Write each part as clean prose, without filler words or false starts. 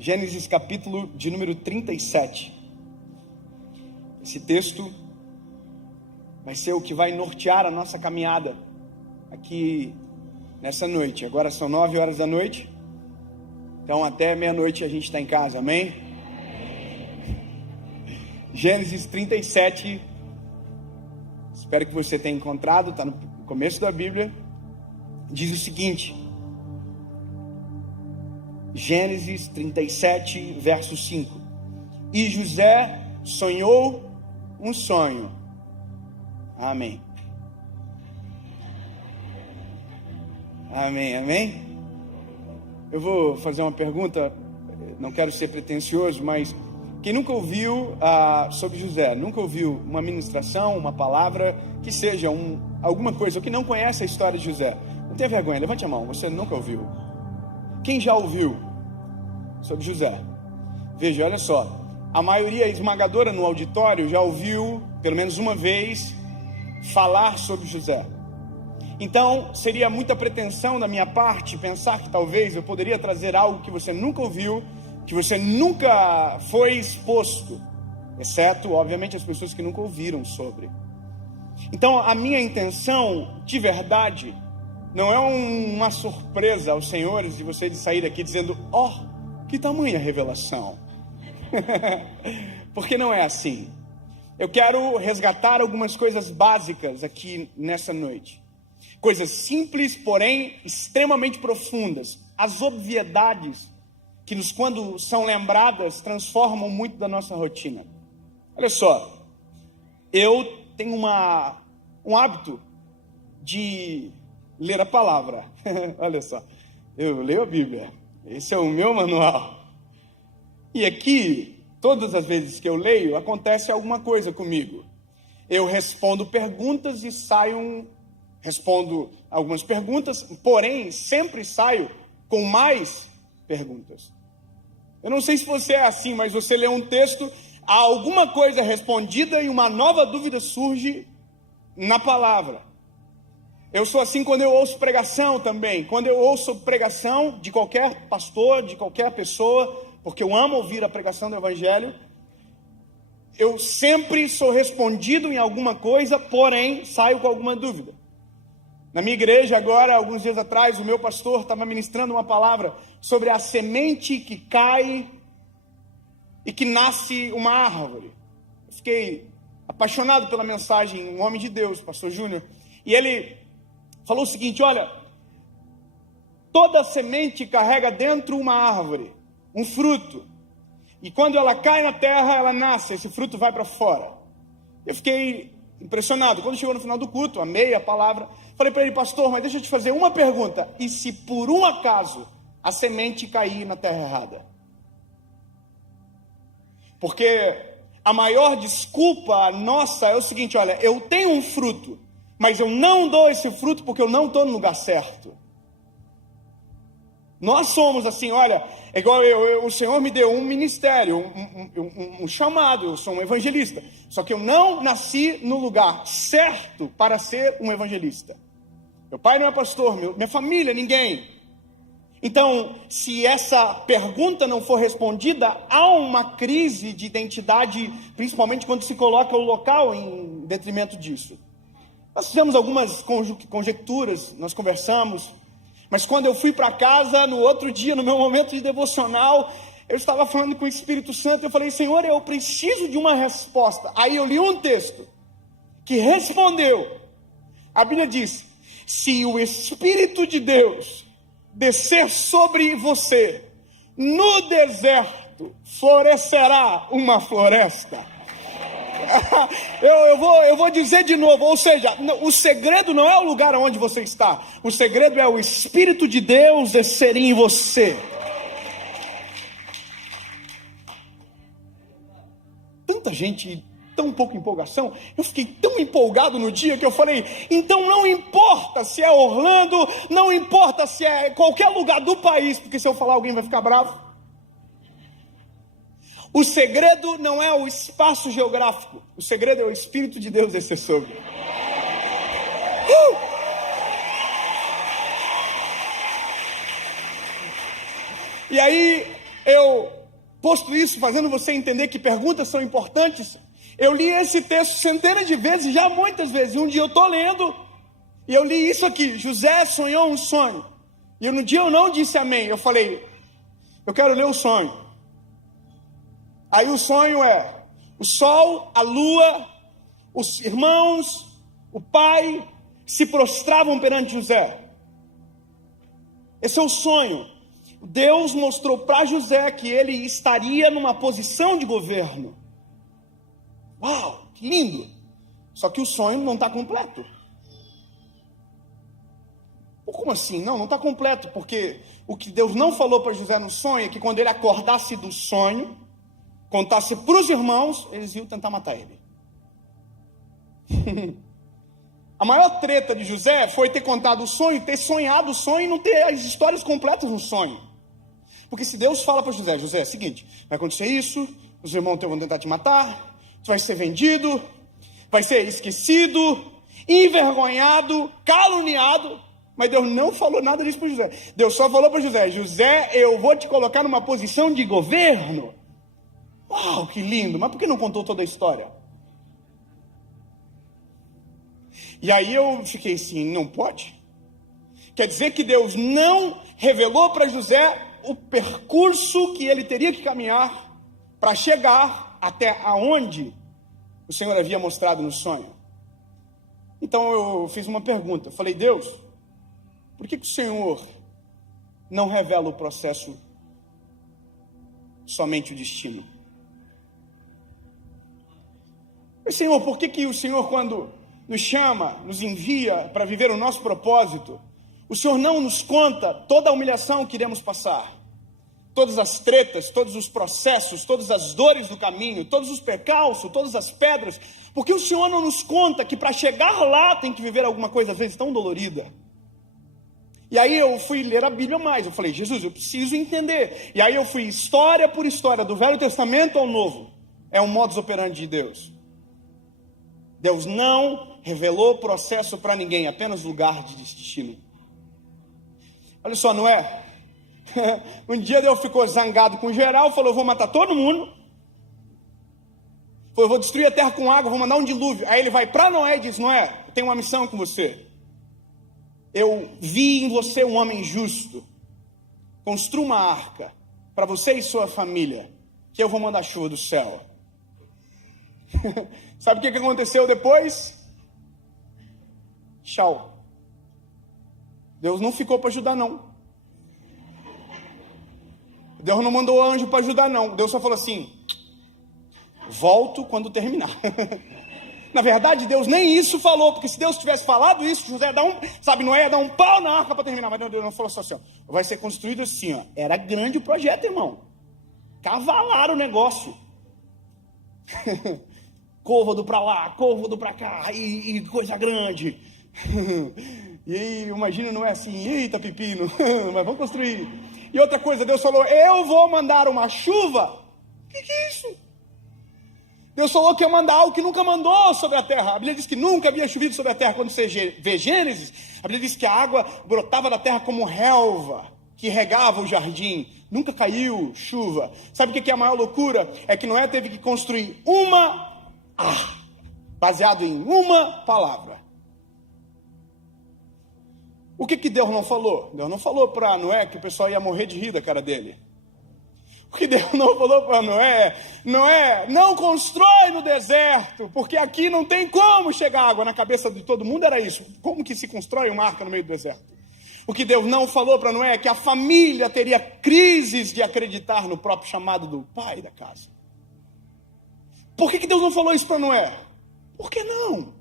Gênesis capítulo de número 37. Esse texto vai ser o que vai nortear a nossa caminhada aqui nessa noite. Agora são 9 horas da noite, então até meia-noite a gente está em casa, amém? Gênesis 37, espero que você tenha encontrado, está no começo da Bíblia, diz o seguinte: Gênesis 37, verso 5. E José sonhou um sonho. Amém. Amém, amém? Eu vou fazer uma pergunta, não quero ser pretensioso, mas quem nunca ouviu sobre José, nunca ouviu uma ministração, uma palavra, que seja alguma coisa, ou que não conhece a história de José, não tenha vergonha, levante a mão, você nunca ouviu. Quem já ouviu sobre José? Veja, olha só, a maioria esmagadora no auditório já ouviu, pelo menos uma vez, falar sobre José. Então, seria muita pretensão da minha parte pensar que talvez eu poderia trazer algo que você nunca ouviu, que você nunca foi exposto, exceto, obviamente, as pessoas que nunca ouviram sobre. Então, a minha intenção, de verdade, não é uma surpresa aos senhores de você de sair daqui dizendo: que tamanha revelação. Porque não é assim. Eu quero resgatar algumas coisas básicas aqui nessa noite. Coisas simples, porém extremamente profundas. As obviedades que quando são lembradas, transformam muito da nossa rotina. Olha só, eu tenho um hábito de ler a palavra. Olha só, eu leio a Bíblia. Esse é o meu manual. E aqui, todas as vezes que eu leio, acontece alguma coisa comigo. Eu respondo perguntas e respondo algumas perguntas, porém, sempre saio com mais perguntas. Eu não sei se você é assim, mas você lê um texto, há alguma coisa respondida e uma nova dúvida surge na palavra. Eu sou assim quando eu ouço pregação também. Quando eu ouço pregação de qualquer pastor, de qualquer pessoa, porque eu amo ouvir a pregação do Evangelho, eu sempre sou respondido em alguma coisa, porém saio com alguma dúvida. Na minha igreja agora, alguns dias atrás, o meu pastor estava ministrando uma palavra sobre a semente que cai e que nasce uma árvore. Eu fiquei apaixonado pela mensagem, um homem de Deus, pastor Júnior, e ele falou o seguinte: olha, toda semente carrega dentro uma árvore, um fruto, e quando ela cai na terra, ela nasce, esse fruto vai para fora. Eu fiquei impressionado. Quando chegou no final do culto, amei a palavra, falei para ele: pastor, mas deixa eu te fazer uma pergunta, e se por um acaso a semente cair na terra errada? Porque a maior desculpa nossa é o seguinte: olha, eu tenho um fruto, mas eu não dou esse fruto porque eu não estou no lugar certo. Nós somos assim, olha, é igual o Senhor me deu um ministério, um chamado, eu sou um evangelista, só que eu não nasci no lugar certo para ser um evangelista. Meu pai não é pastor, minha família, ninguém. Então, se essa pergunta não for respondida, há uma crise de identidade, principalmente quando se coloca o local em detrimento disso. Nós fizemos algumas conjecturas, nós conversamos, mas quando eu fui para casa, no outro dia, no meu momento de devocional, eu estava falando com o Espírito Santo, eu falei: Senhor, eu preciso de uma resposta. Aí eu li um texto que respondeu. A Bíblia diz: se o Espírito de Deus descer sobre você, no deserto florescerá uma floresta. Eu vou dizer de novo, ou seja, o segredo não é o lugar onde você está, o segredo é o Espírito de Deus descer em você. Tanta gente, tão pouca empolgação. Eu fiquei tão empolgado no dia que eu falei: então não importa se é Orlando, não importa se é qualquer lugar do país, porque se eu falar alguém vai ficar bravo. O segredo não é o espaço geográfico, o segredo é o Espírito de Deus descer sobre. E aí, eu, posto isso, fazendo você entender que perguntas são importantes, eu li esse texto centenas de vezes, já muitas vezes. Um dia eu estou lendo, e eu li isso aqui: José sonhou um sonho. E no dia eu não disse amém, eu falei, eu quero ler o sonho. Aí o sonho é: o sol, a lua, os irmãos, o pai, se prostravam perante José. Esse é o sonho. Deus mostrou para José que ele estaria numa posição de governo. Uau, que lindo! Só que o sonho não está completo. Como assim? Não está completo, porque o que Deus não falou para José no sonho é que quando ele acordasse do sonho, contasse para os irmãos, eles iam tentar matar ele. A maior treta de José foi ter contado o sonho, ter sonhado o sonho e não ter as histórias completas no sonho. Porque se Deus fala para José, José, é o seguinte, vai acontecer isso, os irmãos vão tentar te matar, tu vai ser vendido, vai ser esquecido, envergonhado, caluniado. Mas Deus não falou nada disso para José. Deus só falou para José, José, eu vou te colocar numa posição de governo. Uau, que lindo, mas por que não contou toda a história? E aí eu fiquei assim, não pode? Quer dizer que Deus não revelou para José o percurso que ele teria que caminhar para chegar até aonde o Senhor havia mostrado no sonho. Então eu fiz uma pergunta, falei, Deus, por que o Senhor não revela o processo, somente o destino? E, Senhor, por que o Senhor, quando nos chama, nos envia para viver o nosso propósito, o Senhor não nos conta toda a humilhação que iremos passar, todas as tretas, todos os processos, todas as dores do caminho, todos os percalços, todas as pedras? Porque o Senhor não nos conta que para chegar lá tem que viver alguma coisa às vezes tão dolorida? E aí eu fui ler a Bíblia mais, eu falei, Jesus, eu preciso entender. E aí eu fui história por história, do Velho Testamento ao Novo. É um modus operandi de Deus. Deus não revelou processo para ninguém, apenas lugar de destino. Olha só, não é? Um dia Deus ficou zangado com geral, falou, vou matar todo mundo. Falou, eu vou destruir a terra com água, vou mandar um dilúvio. Aí ele vai para Noé e diz, Noé, eu tenho uma missão com você. Eu vi em você um homem justo. Construa uma arca para você e sua família, que eu vou mandar chuva do céu. Sabe o que aconteceu depois? Tchau. Deus não ficou para ajudar, não. Deus não mandou anjo para ajudar, não. Deus só falou assim, volto quando terminar. Na verdade, Deus nem isso falou, porque se Deus tivesse falado isso, José ia dar Noé ia dar um pau na arca para terminar, mas Deus não falou assim, ó, vai ser construído assim, ó. Era grande o projeto, irmão. Cavalaram o negócio. Côvado para lá, côvado para cá, e coisa grande. E aí, imagina, não é assim, eita pepino, mas vamos construir. E outra coisa, Deus falou, eu vou mandar uma chuva. O que é isso? Deus falou que ia mandar algo que nunca mandou sobre a terra. A Bíblia diz que nunca havia chovido sobre a terra. Quando você vê Gênesis, a Bíblia diz que a água brotava da terra como relva, que regava o jardim. Nunca caiu chuva. Sabe o que é a maior loucura? É que Noé teve que construir baseado em uma palavra. O que Deus não falou? Deus não falou para Noé que o pessoal ia morrer de rir da cara dele. O que Deus não falou para Noé, não constrói no deserto, porque aqui não tem como chegar água. Na cabeça de todo mundo era isso. Como que se constrói uma arca no meio do deserto? O que Deus não falou para Noé é que a família teria crises de acreditar no próprio chamado do pai da casa. Por que Deus não falou isso para Noé? Por que não?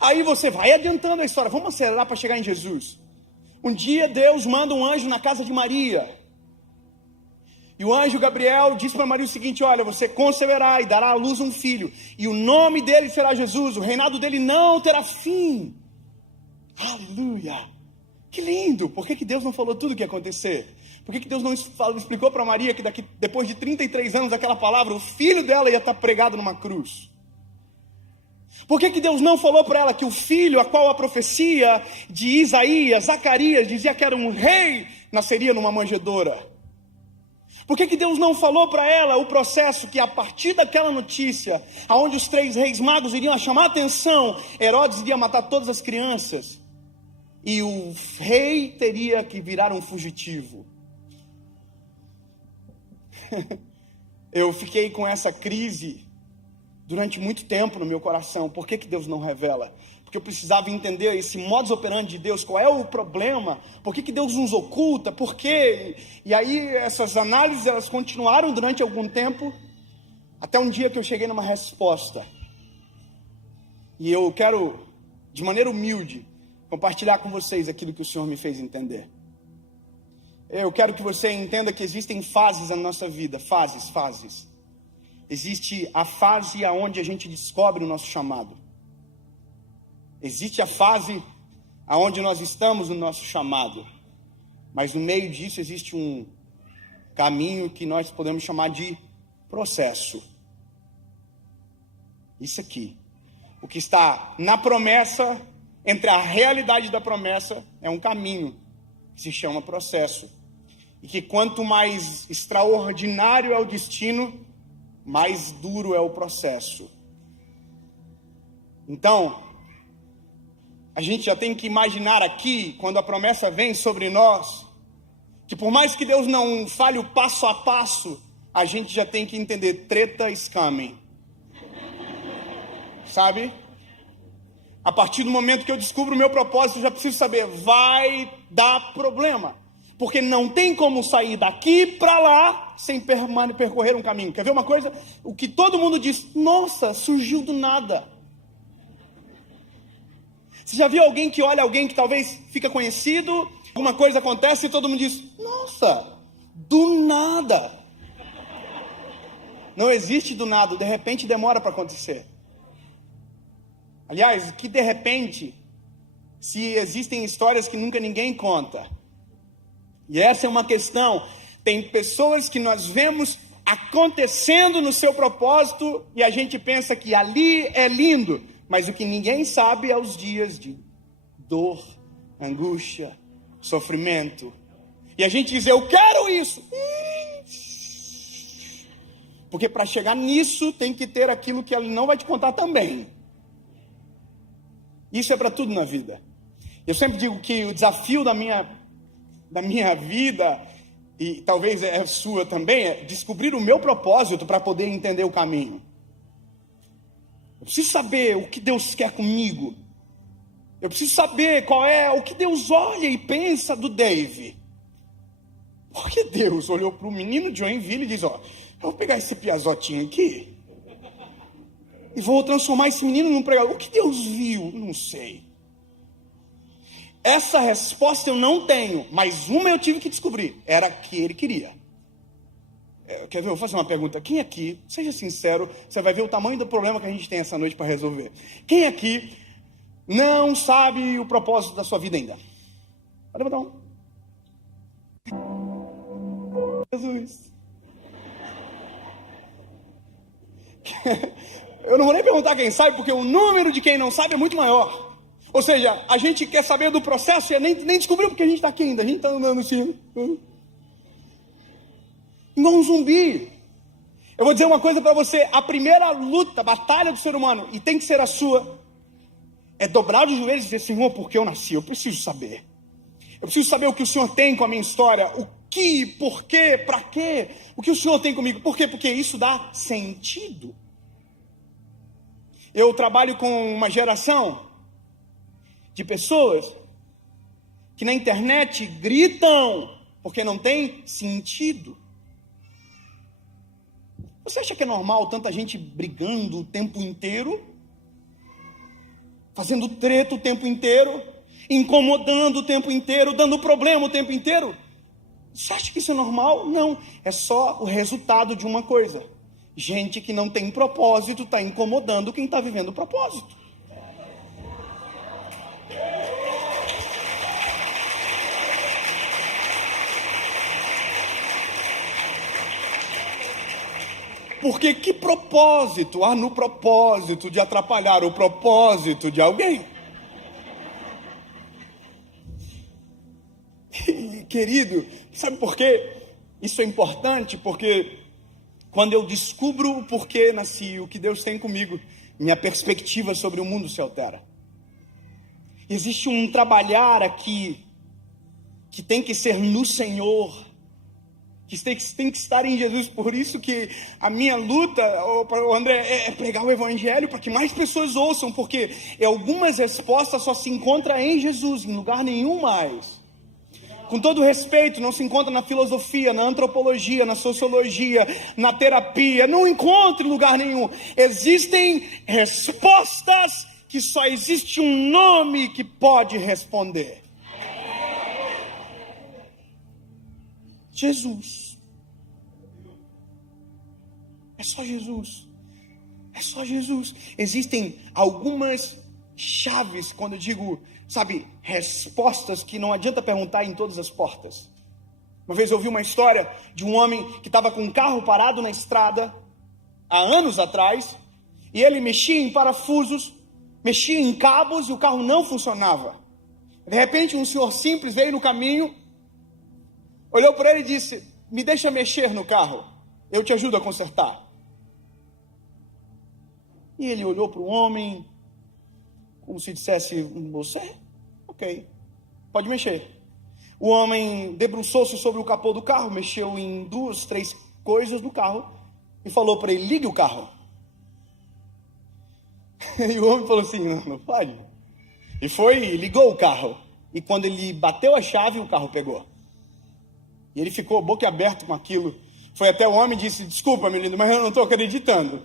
Aí você vai adiantando a história, vamos acelerar para chegar em Jesus. Um dia Deus manda um anjo na casa de Maria. E o anjo Gabriel disse para Maria o seguinte, olha, você conceberá e dará à luz um filho, e o nome dele será Jesus, o reinado dele não terá fim. Aleluia! Que lindo! Por que Deus não falou tudo o que ia acontecer? Por que Deus não explicou para Maria que depois de 33 anos daquela palavra, o filho dela ia estar pregado numa cruz? Por que Deus não falou para ela que o filho, a qual a profecia de Isaías, Zacarias, dizia que era um rei, nasceria numa manjedoura? Por que Deus não falou para ela o processo que a partir daquela notícia, aonde os 3 reis magos iriam chamar a atenção, Herodes iria matar todas as crianças e o rei teria que virar um fugitivo? Eu fiquei com essa crise durante muito tempo no meu coração. Por que Deus não revela? Porque eu precisava entender esse modus operandi de Deus. Qual é o problema? Por que Deus nos oculta? Por quê? E aí essas análises elas continuaram durante algum tempo, até um dia que eu cheguei numa resposta. E eu quero, de maneira humilde, compartilhar com vocês aquilo que o Senhor me fez entender. Eu quero que você entenda que existem fases na nossa vida, fases. Existe a fase onde a gente descobre o nosso chamado. Existe a fase onde nós estamos no nosso chamado. Mas no meio disso existe um caminho que nós podemos chamar de processo. Isso aqui. O que está na promessa, entre a realidade da promessa, é um caminho que se chama processo. E que quanto mais extraordinário é o destino, mais duro é o processo. Então, a gente já tem que imaginar aqui, quando a promessa vem sobre nós, que por mais que Deus não fale o passo a passo, a gente já tem que entender, treta is coming. Sabe? A partir do momento que eu descubro o meu propósito, eu já preciso saber, vai dar problema. Porque não tem como sair daqui para lá sem percorrer um caminho. Quer ver uma coisa? O que todo mundo diz, nossa, surgiu do nada. Você já viu alguém que olha alguém que talvez fica conhecido, alguma coisa acontece e todo mundo diz, nossa, do nada. Não existe do nada, de repente demora para acontecer. Aliás, que de repente, se existem histórias que nunca ninguém conta. E essa é uma questão. Tem pessoas que nós vemos acontecendo no seu propósito e a gente pensa que ali é lindo, mas o que ninguém sabe é os dias de dor, angústia, sofrimento. E a gente diz, eu quero isso. Porque para chegar nisso tem que ter aquilo que ele não vai te contar também. Isso é para tudo na vida. Eu sempre digo que o desafio da minha vida, e talvez é a sua também, é descobrir o meu propósito para poder entender o caminho. Eu preciso saber o que Deus quer comigo. Eu preciso saber qual é o que Deus olha e pensa do Dave. Porque Deus olhou para o menino de Joinville e diz, eu vou pegar esse piazotinho aqui e vou transformar esse menino num pregador. O que Deus viu? Não sei. Essa resposta eu não tenho, mas uma eu tive que descobrir. Era que ele queria. Quer ver? Eu vou fazer uma pergunta. Quem aqui, seja sincero, você vai ver o tamanho do problema que a gente tem essa noite para resolver. Quem aqui não sabe o propósito da sua vida ainda? Pode botar um. Jesus. Eu não vou nem perguntar quem sabe, porque o número de quem não sabe é muito maior. Ou seja, a gente quer saber do processo e nem descobriu porque a gente está aqui ainda. A gente está andando assim. Igual um zumbi. Eu vou dizer uma coisa para você. A primeira luta, batalha do ser humano, e tem que ser a sua, é dobrar os joelhos e dizer, Senhor, por que eu nasci? Eu preciso saber. Eu preciso saber o que o Senhor tem com a minha história. O que, por quê, para quê? O que o Senhor tem comigo. Por quê? Porque isso dá sentido. Eu trabalho com uma geração de pessoas que na internet gritam porque não tem sentido. Você acha que é normal tanta gente brigando o tempo inteiro? Fazendo treta o tempo inteiro? Incomodando o tempo inteiro? Dando problema o tempo inteiro? Você acha que isso é normal? Não, é só o resultado de uma coisa. Gente que não tem propósito está incomodando quem está vivendo o propósito. Porque que propósito há no propósito de atrapalhar o propósito de alguém? Querido, sabe por quê? Isso é importante porque quando eu descubro o porquê nasci, o que Deus tem comigo, minha perspectiva sobre o mundo se altera. Existe um trabalhar aqui que tem que ser no Senhor, que tem que estar em Jesus. Por isso que a minha luta, André, é pregar o Evangelho para que mais pessoas ouçam, porque algumas respostas só se encontram em Jesus, em lugar nenhum mais. Com todo respeito, não se encontra na filosofia, na antropologia, na sociologia, na terapia, não encontra em lugar nenhum. Existem respostas que só existe um nome que pode responder. Jesus. É só Jesus. É só Jesus. Existem algumas chaves, quando eu digo, respostas que não adianta perguntar em todas as portas. Uma vez eu ouvi uma história de um homem que estava com um carro parado na estrada, há anos atrás, e ele mexia em parafusos, mexia em cabos e o carro não funcionava. De repente um senhor simples veio no caminho, olhou para ele e disse: me deixa mexer no carro, eu te ajudo a consertar. E ele olhou para o homem, como se dissesse: você? Ok, pode mexer. O homem debruçou-se sobre o capô do carro, mexeu em 2, 3 coisas do carro e falou para ele: ligue o carro. E o homem falou assim: não pode. E foi e ligou o carro. E quando ele bateu a chave, o carro pegou. E ele ficou boquiaberto com aquilo. Foi até o homem e disse: desculpa, meu lindo, mas eu não estou acreditando.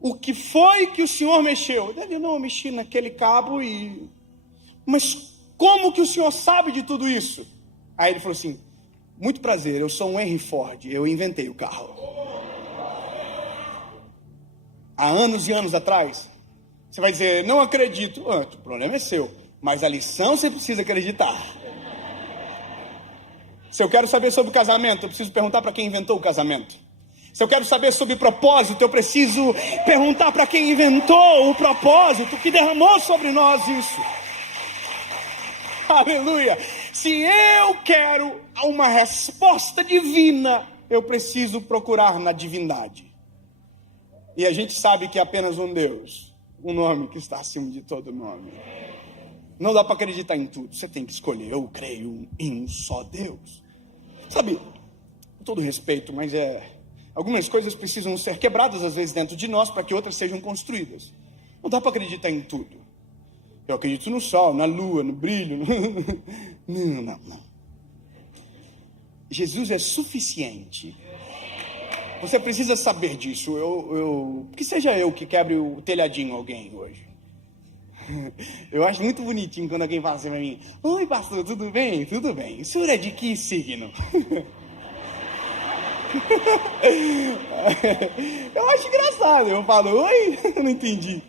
O que foi que o senhor mexeu? Ele: não, eu mexi naquele cabo e... Mas como que o senhor sabe de tudo isso? Aí ele falou assim: muito prazer, eu sou um Henry Ford, eu inventei o carro. Há anos e anos atrás. Você vai dizer: não acredito. O problema é seu, mas a lição você precisa acreditar. Se eu quero saber sobre o casamento, eu preciso perguntar para quem inventou o casamento. Se eu quero saber sobre propósito, eu preciso perguntar para quem inventou o propósito, que derramou sobre nós isso. Aleluia! Se eu quero uma resposta divina, eu preciso procurar na divindade. E a gente sabe que é apenas um Deus, um nome que está acima de todo nome. Não dá para acreditar em tudo, você tem que escolher. Eu creio em um só Deus. Sabe, com todo respeito, mas algumas coisas precisam ser quebradas às vezes dentro de nós para que outras sejam construídas. Não dá para acreditar em tudo. Eu acredito no sol, na lua, no brilho. Não. Jesus é suficiente. Você precisa saber disso. Que seja eu que quebre o telhadinho alguém hoje. Eu acho muito bonitinho quando alguém fala assim pra mim: oi, pastor, tudo bem? Tudo bem. O senhor é de que signo? Eu acho engraçado. Eu falo: oi? Não entendi.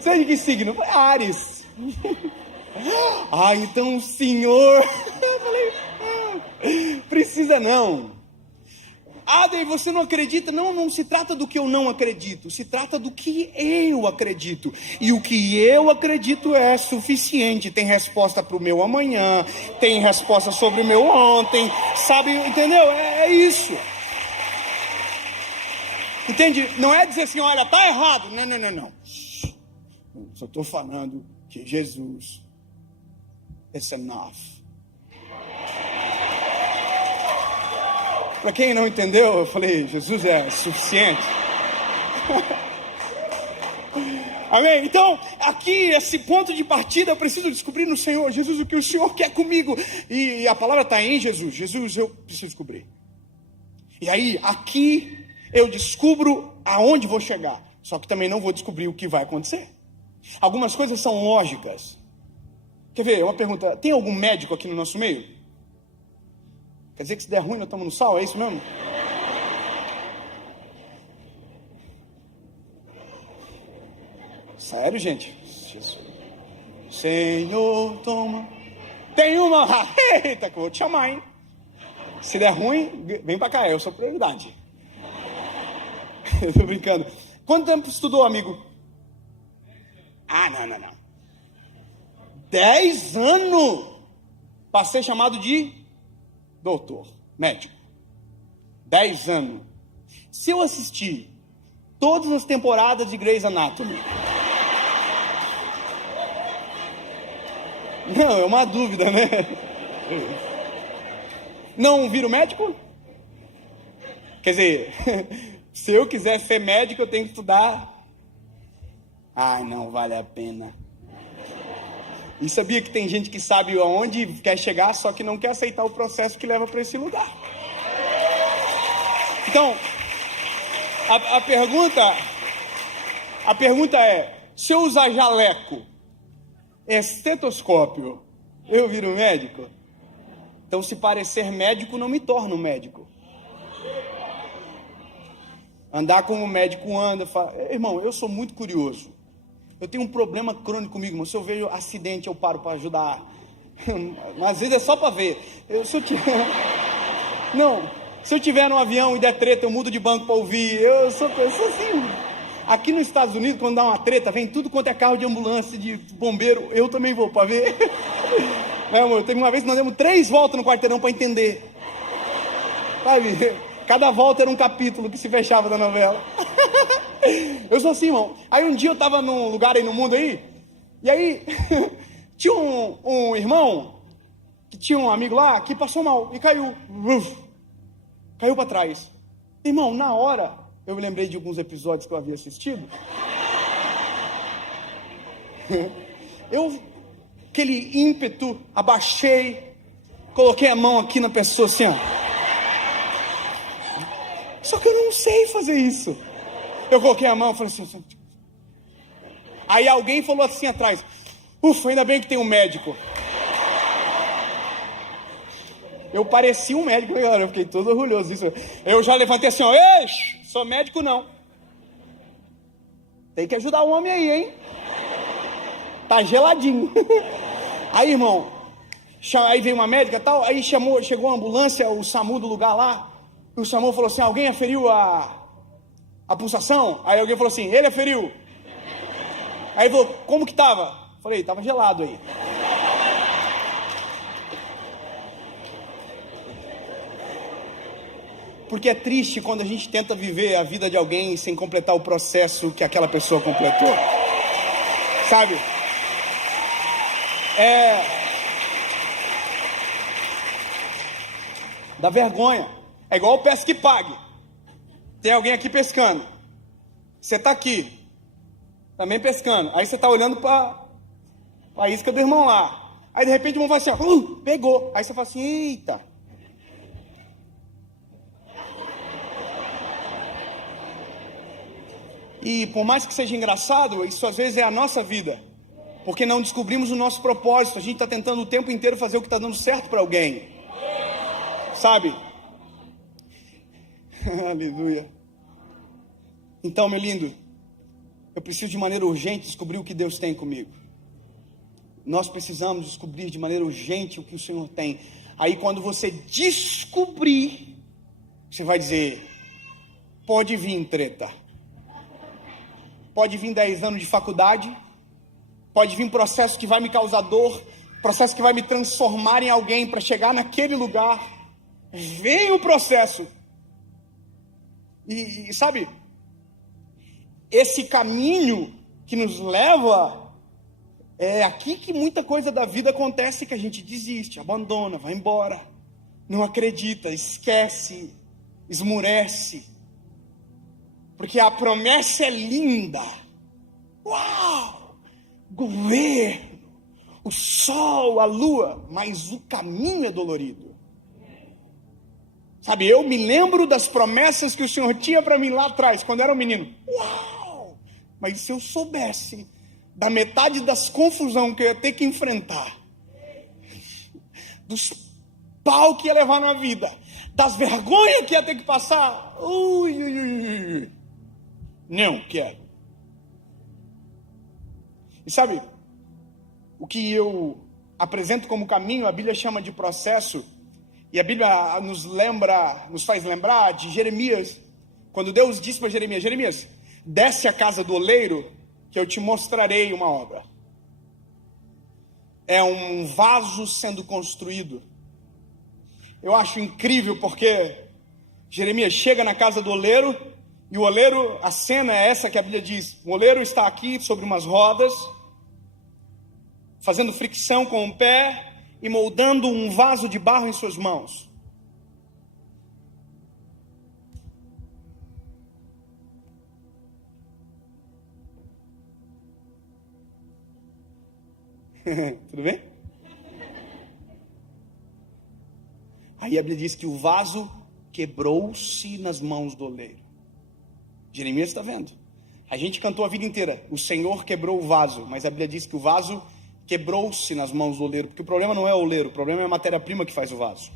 Você é de que signo? Áries. Então o senhor... Eu falei: precisa não. Daí você não acredita? Não se trata do que eu não acredito, se trata do que eu acredito. E o que eu acredito é suficiente. Tem resposta para o meu amanhã, tem resposta sobre o meu ontem, sabe? Entendeu? É isso. Entende? Não é dizer assim: olha, tá errado. Não. Só estou falando que Jesus is enough. Para quem não entendeu, eu falei: Jesus é suficiente. Amém? Então, aqui, esse ponto de partida, eu preciso descobrir no Senhor. Jesus, o que o Senhor quer comigo? E a palavra está em Jesus. Jesus, eu preciso descobrir. E aí, aqui, eu descubro aonde vou chegar. Só que também não vou descobrir o que vai acontecer. Algumas coisas são lógicas. Quer ver? Uma pergunta: tem algum médico aqui no nosso meio? Quer dizer que se der ruim nós estamos no sal, é isso mesmo? Sério, gente? Jesus. Senhor, toma. Tem uma. Eita, que eu vou te chamar, hein? Se der ruim, vem pra cá, eu sou prioridade. Eu tô brincando. Quanto tempo estudou, amigo? Não. 10 anos. Passei chamado de doutor, médico. 10 anos. Se eu assistir todas as temporadas de Grey's Anatomy... Não, é uma dúvida, né? Não viro médico? Quer dizer, se eu quiser ser médico, eu tenho que estudar. Ai, não vale a pena. E sabia que tem gente que sabe aonde quer chegar, só que não quer aceitar o processo que leva para esse lugar. Então, a pergunta é, se eu usar jaleco, estetoscópio, eu viro médico? Então, se parecer médico, não me torno médico. Andar como o médico anda, irmão, eu sou muito curioso. Eu tenho um problema crônico comigo, mas se eu vejo acidente, eu paro para ajudar. Às vezes é só para ver. Se eu tiver num avião e der treta, eu mudo de banco para ouvir. Eu sou assim. Aqui nos Estados Unidos, quando dá uma treta, vem tudo quanto é carro de ambulância, de bombeiro, eu também vou para ver. Não, amor, teve uma vez que nós demos 3 voltas no quarteirão para entender. Sabe? Cada volta era um capítulo que se fechava da novela. Eu sou assim, irmão. Aí um dia eu tava num lugar aí no mundo aí, e aí tinha um irmão, que tinha um amigo lá, que passou mal, e caiu. Caiu para trás. Irmão, na hora, eu me lembrei de alguns episódios que eu havia assistido. Aquele ímpeto, abaixei, coloquei a mão aqui na pessoa assim, ó. Só que eu não sei fazer isso. Eu coloquei a mão e falei assim. Aí alguém falou assim atrás, ufa, ainda bem que tem um médico. Eu parecia um médico, eu fiquei todo orgulhoso disso. Eu já levantei assim, ó, sou médico não. Tem que ajudar o homem aí, hein? Tá geladinho. Aí, irmão, aí veio uma médica e tal, aí chegou a ambulância, o SAMU do lugar lá, e o SAMU falou assim, alguém aferiu a pulsação? Aí alguém falou assim, ele aferiu. Aí ele falou, como que tava? Falei, tava gelado aí. Porque é triste quando a gente tenta viver a vida de alguém sem completar o processo que aquela pessoa completou. Sabe? Dá vergonha. É igual o pesca que pague. Tem alguém aqui pescando. Você tá aqui. Também pescando. Aí você tá olhando para a isca do irmão lá. Aí de repente o irmão fala assim, pegou. Aí você fala assim, eita. E por mais que seja engraçado, isso às vezes é a nossa vida. Porque não descobrimos o nosso propósito. A gente está tentando o tempo inteiro fazer o que está dando certo para alguém. Sabe? Aleluia. Então, meu lindo, eu preciso de maneira urgente descobrir o que Deus tem comigo. Nós precisamos descobrir de maneira urgente o que o Senhor tem. Aí quando você descobrir, você vai dizer, pode vir treta. Pode vir 10 anos de faculdade, pode vir processo que vai me causar dor, processo que vai me transformar em alguém para chegar naquele lugar. Vem o processo. E sabe, esse caminho que nos leva, é aqui que muita coisa da vida acontece, que a gente desiste, abandona, vai embora, não acredita, esquece, esmurece. Porque a promessa é linda. Uau! Governo, o sol, a lua, mas o caminho é dolorido. Sabe, eu me lembro das promessas que o Senhor tinha para mim lá atrás, quando eu era um menino. Uau! Mas se eu soubesse da metade das confusões que eu ia ter que enfrentar, dos pau que ia levar na vida, das vergonhas que ia ter que passar, não quero. E sabe, o que eu apresento como caminho, a Bíblia chama de processo, e a Bíblia nos faz lembrar de Jeremias, quando Deus disse para Jeremias, Jeremias, desce à casa do oleiro, que eu te mostrarei uma obra. É um vaso sendo construído. Eu acho incrível porque Jeremias chega na casa do oleiro, e o oleiro, a cena é essa que a Bíblia diz: o oleiro está aqui sobre umas rodas, fazendo fricção com o pé e moldando um vaso de barro em suas mãos. Tudo bem? Aí a Bíblia diz que o vaso quebrou-se nas mãos do oleiro. Jeremias está vendo. A gente cantou a vida inteira: o Senhor quebrou o vaso. Mas a Bíblia diz que o vaso quebrou-se nas mãos do oleiro. Porque o problema não é o oleiro, o problema é a matéria-prima que faz o vaso.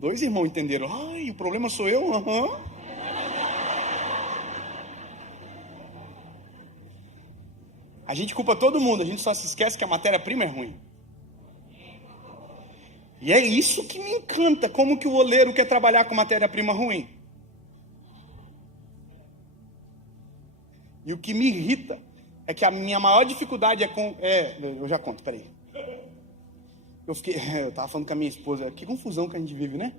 Dois irmãos entenderam. Ai, o problema sou eu? Uhum. A gente culpa todo mundo, a gente só se esquece que a matéria-prima é ruim. E é isso que me encanta, como que o oleiro quer trabalhar com matéria-prima ruim. E o que me irrita é que a minha maior dificuldade eu já conto, peraí. Eu tava falando com a minha esposa, que confusão que a gente vive, né?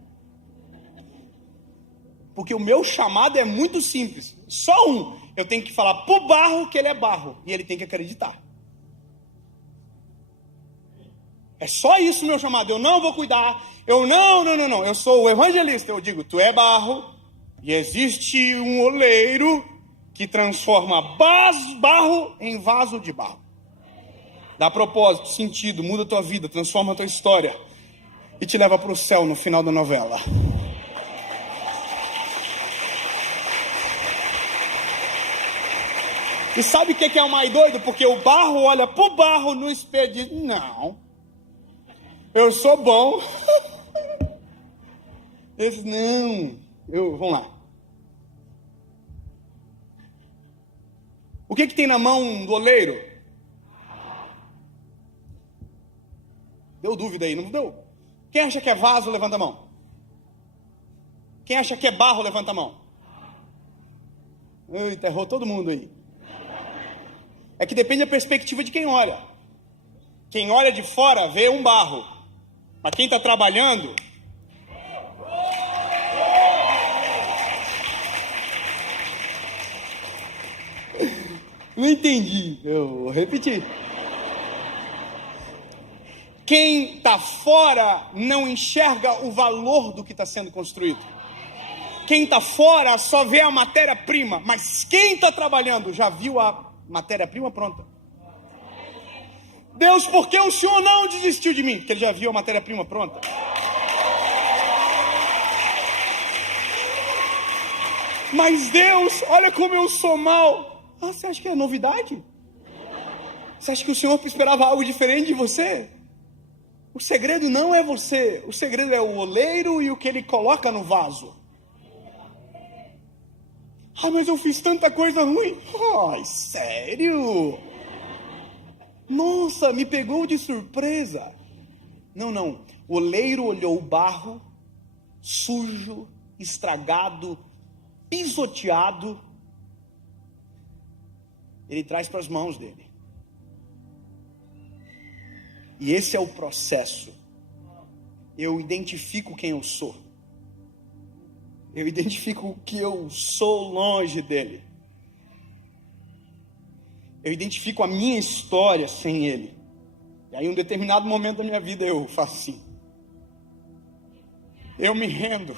Porque o meu chamado é muito simples, só um: eu tenho que falar pro barro que ele é barro, e ele tem que acreditar. É só isso o meu chamado. Eu não vou cuidar, não, eu sou o evangelista. Eu digo: tu é barro, e existe um oleiro que transforma barro em vaso de barro. Dá propósito, sentido, muda a tua vida, transforma a tua história e te leva para o céu no final da novela. E sabe o que é o mais doido? Porque o barro olha pro barro no espelho e diz: não, eu sou bom. Ele diz: não, vamos lá. O que tem na mão do oleiro? Deu dúvida aí, não deu? Quem acha que é vaso, levanta a mão. Quem acha que é barro, levanta a mão. Eita, errou todo mundo aí. É que depende da perspectiva de quem olha. Quem olha de fora vê um barro, mas quem está trabalhando... Não entendi, eu vou repetir. Quem está fora não enxerga o valor do que está sendo construído. Quem está fora só vê a matéria-prima, mas quem está trabalhando já viu a matéria-prima pronta. Deus, por que o Senhor não desistiu de mim? Porque ele já viu a matéria-prima pronta. Mas Deus, olha como eu sou mal. Você acha que é novidade? Você acha que o Senhor esperava algo diferente de você? O segredo não é você. O segredo é o oleiro e o que ele coloca no vaso. Mas eu fiz tanta coisa ruim. Ai, sério? Nossa, me pegou de surpresa. Não. O oleiro olhou o barro sujo, estragado, pisoteado. Ele traz para as mãos dele. E esse é o processo. Eu identifico quem eu sou. Eu identifico que eu sou longe dele. Eu identifico a minha história sem ele. E aí, em um determinado momento da minha vida, eu faço assim. Eu me rendo.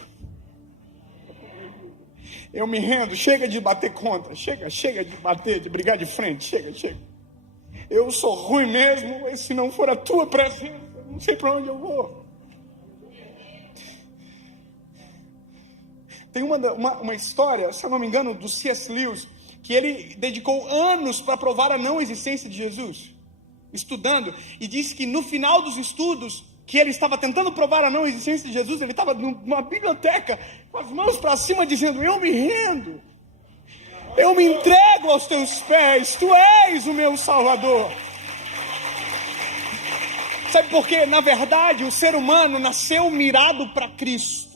Eu me rendo. Chega de bater contra. Chega de bater, de brigar de frente. Chega. Eu sou ruim mesmo. E se não for a tua presença, eu não sei para onde eu vou. Tem uma história, se eu não me engano, do C.S. Lewis, que ele dedicou anos para provar a não existência de Jesus, estudando, e disse que no final dos estudos, que ele estava tentando provar a não existência de Jesus, ele estava numa biblioteca, com as mãos para cima, dizendo: eu me rendo, eu me entrego aos teus pés, tu és o meu Salvador. Sabe por quê? Na verdade, o ser humano nasceu mirado para Cristo.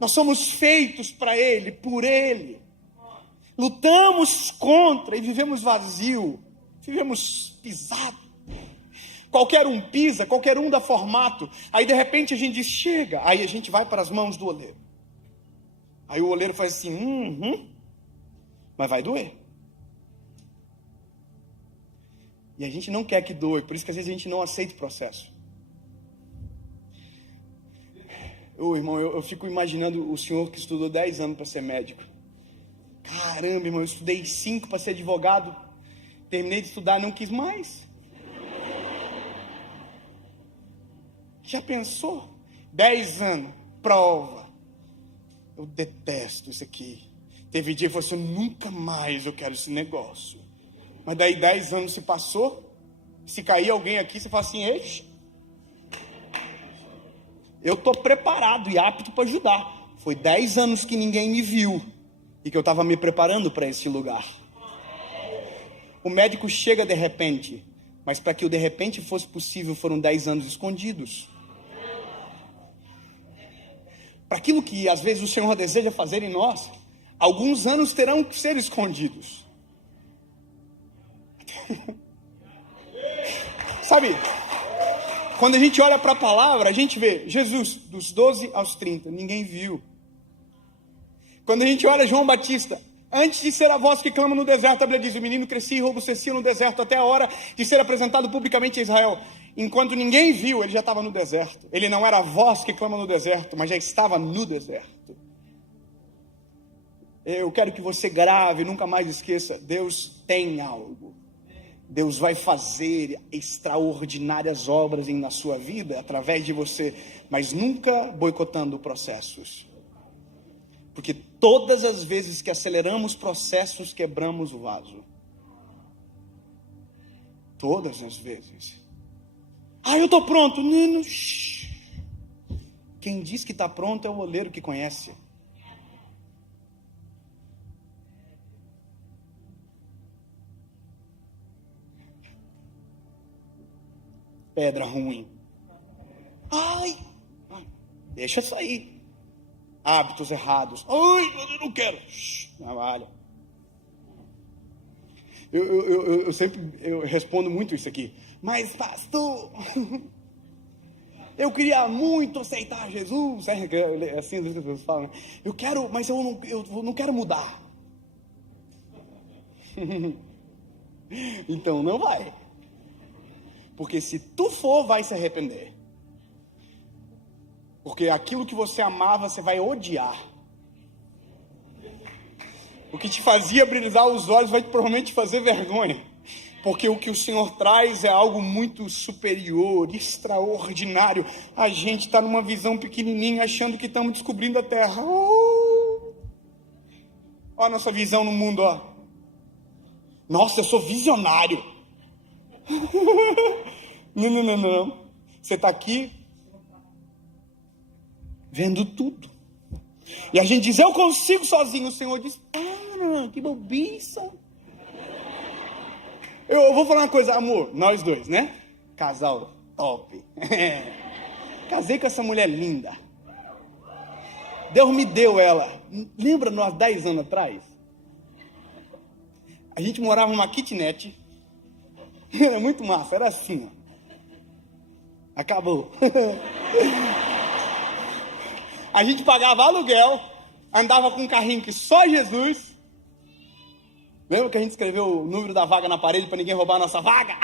Nós somos feitos para Ele, por Ele. Lutamos contra e vivemos vazio, vivemos pisado. Qualquer um pisa, qualquer um dá formato. Aí de repente a gente diz, chega. Aí a gente vai para as mãos do oleiro. Aí o oleiro faz assim, mas vai doer. E a gente não quer que doe, por isso que às vezes a gente não aceita o processo. Irmão, eu fico imaginando o senhor que estudou 10 anos para ser médico. Caramba, irmão, eu estudei 5 para ser advogado. Terminei de estudar, não quis mais. Já pensou? 10 anos, prova. Eu detesto isso aqui. Teve dia que eu falei assim, nunca mais eu quero esse negócio. Mas daí 10 anos se passou. Se cair alguém aqui, você fala assim, eixe. Eu estou preparado e apto para ajudar. Foi 10 anos que ninguém me viu. E que eu estava me preparando para esse lugar. O médico chega de repente. Mas para que o de repente fosse possível, foram 10 anos escondidos. Para aquilo que às vezes o Senhor deseja fazer em nós, alguns anos terão que ser escondidos. Sabe, quando a gente olha para a palavra, a gente vê Jesus, dos 12 aos 30, ninguém viu. Quando a gente olha João Batista, antes de ser a voz que clama no deserto, a Bíblia diz, o menino crescia e robustecia no deserto até a hora de ser apresentado publicamente a Israel. Enquanto ninguém viu, ele já estava no deserto. Ele não era a voz que clama no deserto, mas já estava no deserto. Eu quero que você grave, nunca mais esqueça, Deus tem algo. Deus vai fazer extraordinárias obras na sua vida, através de você, mas nunca boicotando processos. Porque todas as vezes que aceleramos processos, quebramos o vaso. Todas as vezes. Eu estou pronto. Não. Quem diz que está pronto é o oleiro que conhece. Pedra ruim. Deixa sair. Hábitos errados. Eu não quero. Trabalha. Eu sempre respondo muito isso aqui. Mas pastor, eu queria muito aceitar Jesus. É assim as pessoas falam. Né? Eu quero, mas eu não quero mudar. Então não vai. Porque se tu for, vai se arrepender. Porque aquilo que você amava, você vai odiar. O que te fazia brilhar os olhos vai provavelmente te fazer vergonha. Porque o que o Senhor traz é algo muito superior, extraordinário. A gente está numa visão pequenininha, achando que estamos descobrindo a Terra. Olha a nossa visão no mundo, ó. Nossa, eu sou visionário. Não. Você está aqui vendo tudo. E a gente diz, eu consigo sozinho. O Senhor diz, que bobiça. Eu vou falar uma coisa, amor, nós dois, né? Casal top. Casei com essa mulher linda. Deus me deu ela. Lembra nós 10 anos atrás? A gente morava numa kitnet. Era muito massa, era assim, ó. Acabou. A gente pagava aluguel, andava com um carrinho que só Jesus. Lembra que a gente escreveu o número da vaga na parede para ninguém roubar a nossa vaga?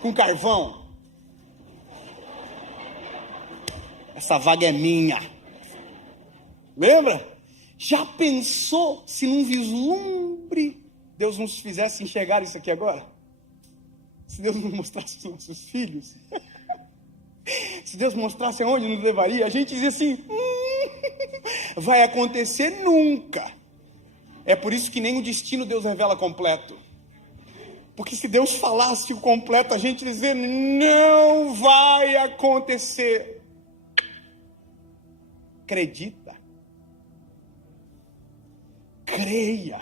Com carvão. Essa vaga é minha. Lembra? Já pensou se num vislumbre Deus nos fizesse enxergar isso aqui agora? Se Deus nos mostrasse os nossos filhos? Se Deus mostrasse aonde nos levaria, a gente dizia assim, vai acontecer nunca. É por isso que nem o destino Deus revela completo. Porque se Deus falasse o completo, a gente dizia, não vai acontecer. Acredita. Creia.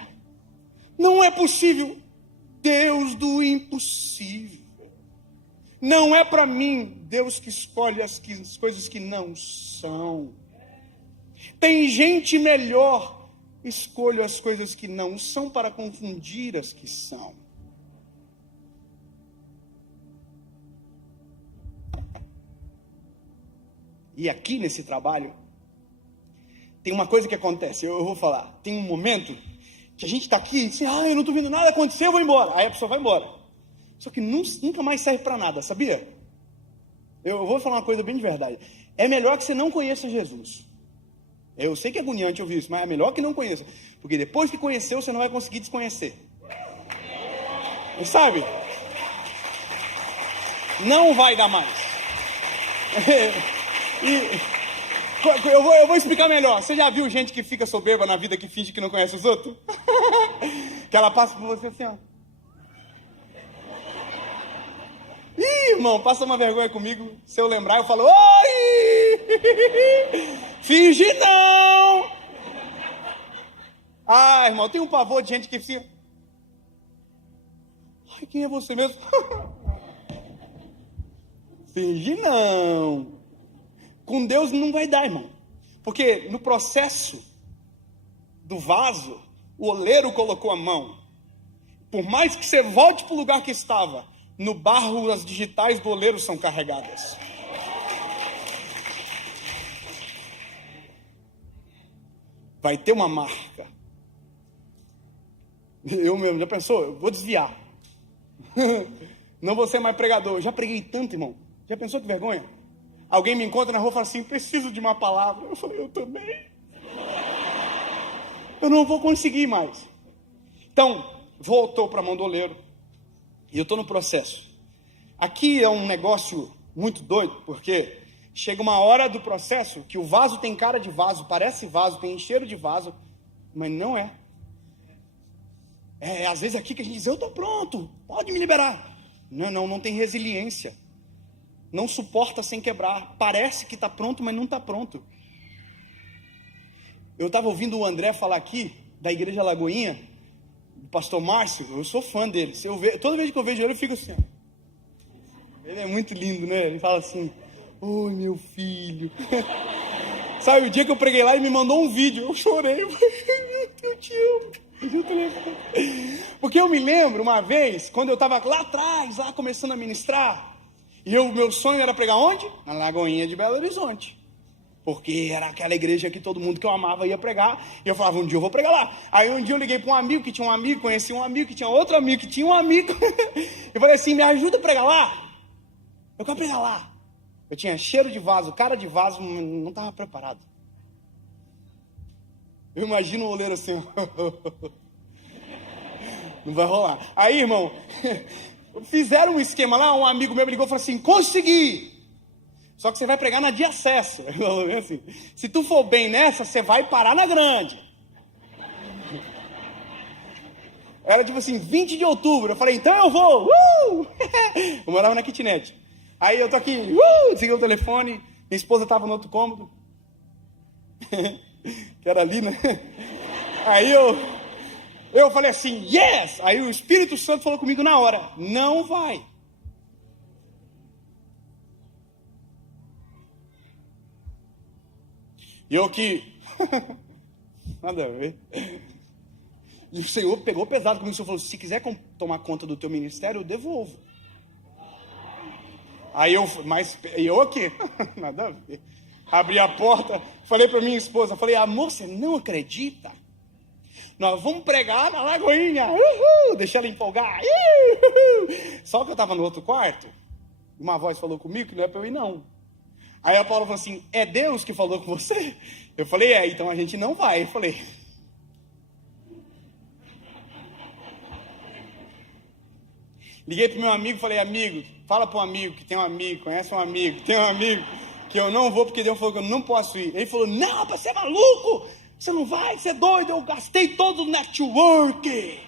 Não é possível. Deus do impossível. Não é para mim, Deus que escolhe as coisas que não são. Tem gente melhor. Escolho as coisas que não são para confundir as que são. E aqui nesse trabalho, tem uma coisa que acontece, eu vou falar. Tem um momento que a gente está aqui e diz, eu não estou vendo nada acontecer, eu vou embora. Aí a pessoa vai embora. Só que nunca mais serve para nada, sabia? Eu vou falar uma coisa bem de verdade. É melhor que você não conheça Jesus. Eu sei que é agoniante ouvir isso, mas é melhor que não conheça. Porque depois que conheceu, você não vai conseguir desconhecer. E sabe? Não vai dar mais. Eu vou explicar melhor. Você já viu gente que fica soberba na vida, que finge que não conhece os outros? Que ela passa por você assim, ó. Ih, irmão, passa uma vergonha comigo. Se eu lembrar, eu falo, oi! Finge não! Ah, irmão, eu tenho um pavor de gente que fica... Ai, quem é você mesmo? Finge não. Com Deus não vai dar, irmão. Porque no processo do vaso, o oleiro colocou a mão. Por mais que você volte para o lugar que estava, no barro as digitais do oleiro são carregadas. Vai ter uma marca. Eu mesmo, já pensou? Eu vou desviar. Não vou ser mais pregador. Eu já preguei tanto, irmão. Já pensou que vergonha? Alguém me encontra na rua e fala assim, preciso de uma palavra. Eu falei, eu também. Eu não vou conseguir mais. Então, voltou para a mão do oleiro. E eu estou no processo. Aqui é um negócio muito doido, porque chega uma hora do processo que o vaso tem cara de vaso, parece vaso, tem cheiro de vaso, mas não é. É às vezes aqui que a gente diz, eu estou pronto, pode me liberar. Não tem resiliência. Não suporta sem quebrar. Parece que está pronto, mas não está pronto. Eu estava ouvindo o André falar aqui, da Igreja Lagoinha, do pastor Márcio. Eu sou fã dele. Toda vez que eu vejo ele, eu fico assim. Ele é muito lindo, né? Ele fala assim, oi meu filho. Sabe, o dia que eu preguei lá, ele me mandou um vídeo. Eu chorei. Eu te amo. Porque eu me lembro uma vez, quando eu estava lá atrás, lá começando a ministrar, e meu sonho era pregar onde? Na Lagoinha de Belo Horizonte. Porque era aquela igreja que todo mundo que eu amava ia pregar. E eu falava, um dia eu vou pregar lá. Aí um dia eu liguei para um amigo que tinha um amigo, conheci um amigo que tinha outro amigo que tinha um amigo. Eu falei assim, me ajuda a pregar lá? Eu quero pregar lá. Eu tinha cheiro de vaso, cara de vaso, não estava preparado. Eu imagino o oleiro assim. Não vai rolar. Aí, irmão... Fizeram um esquema lá, um amigo meu me ligou e falou assim, consegui! Só que você vai pregar na de acesso. Assim, se tu for bem nessa, você vai parar na grande. Era tipo assim, 20 de outubro. Eu falei, então eu vou! Eu morava na kitnet. Aí eu tô aqui, desliguei o telefone, minha esposa tava no outro cômodo. Que era ali, né? Aí eu falei assim, yes! Aí o Espírito Santo falou comigo na hora, não vai. E eu que... Nada a ver. E o Senhor pegou pesado comigo, o Senhor falou, se quiser tomar conta do teu ministério, eu devolvo. Aí eu aqui, nada a ver. Abri a porta, falei para minha esposa, falei, amor, você não acredita? Nós vamos pregar na Lagoinha, deixa ela empolgar, Só que eu estava no outro quarto, uma voz falou comigo que não é para eu ir não. Aí a Paula falou assim, é Deus que falou com você? Eu falei, então a gente não vai. Eu falei, liguei pro meu amigo, falei, amigo, fala pro amigo que tem um amigo, conhece um amigo, tem um amigo, que eu não vou porque Deus falou que eu não posso ir. Ele falou, não, você é maluco, você não vai, você é doido, eu gastei todo o network.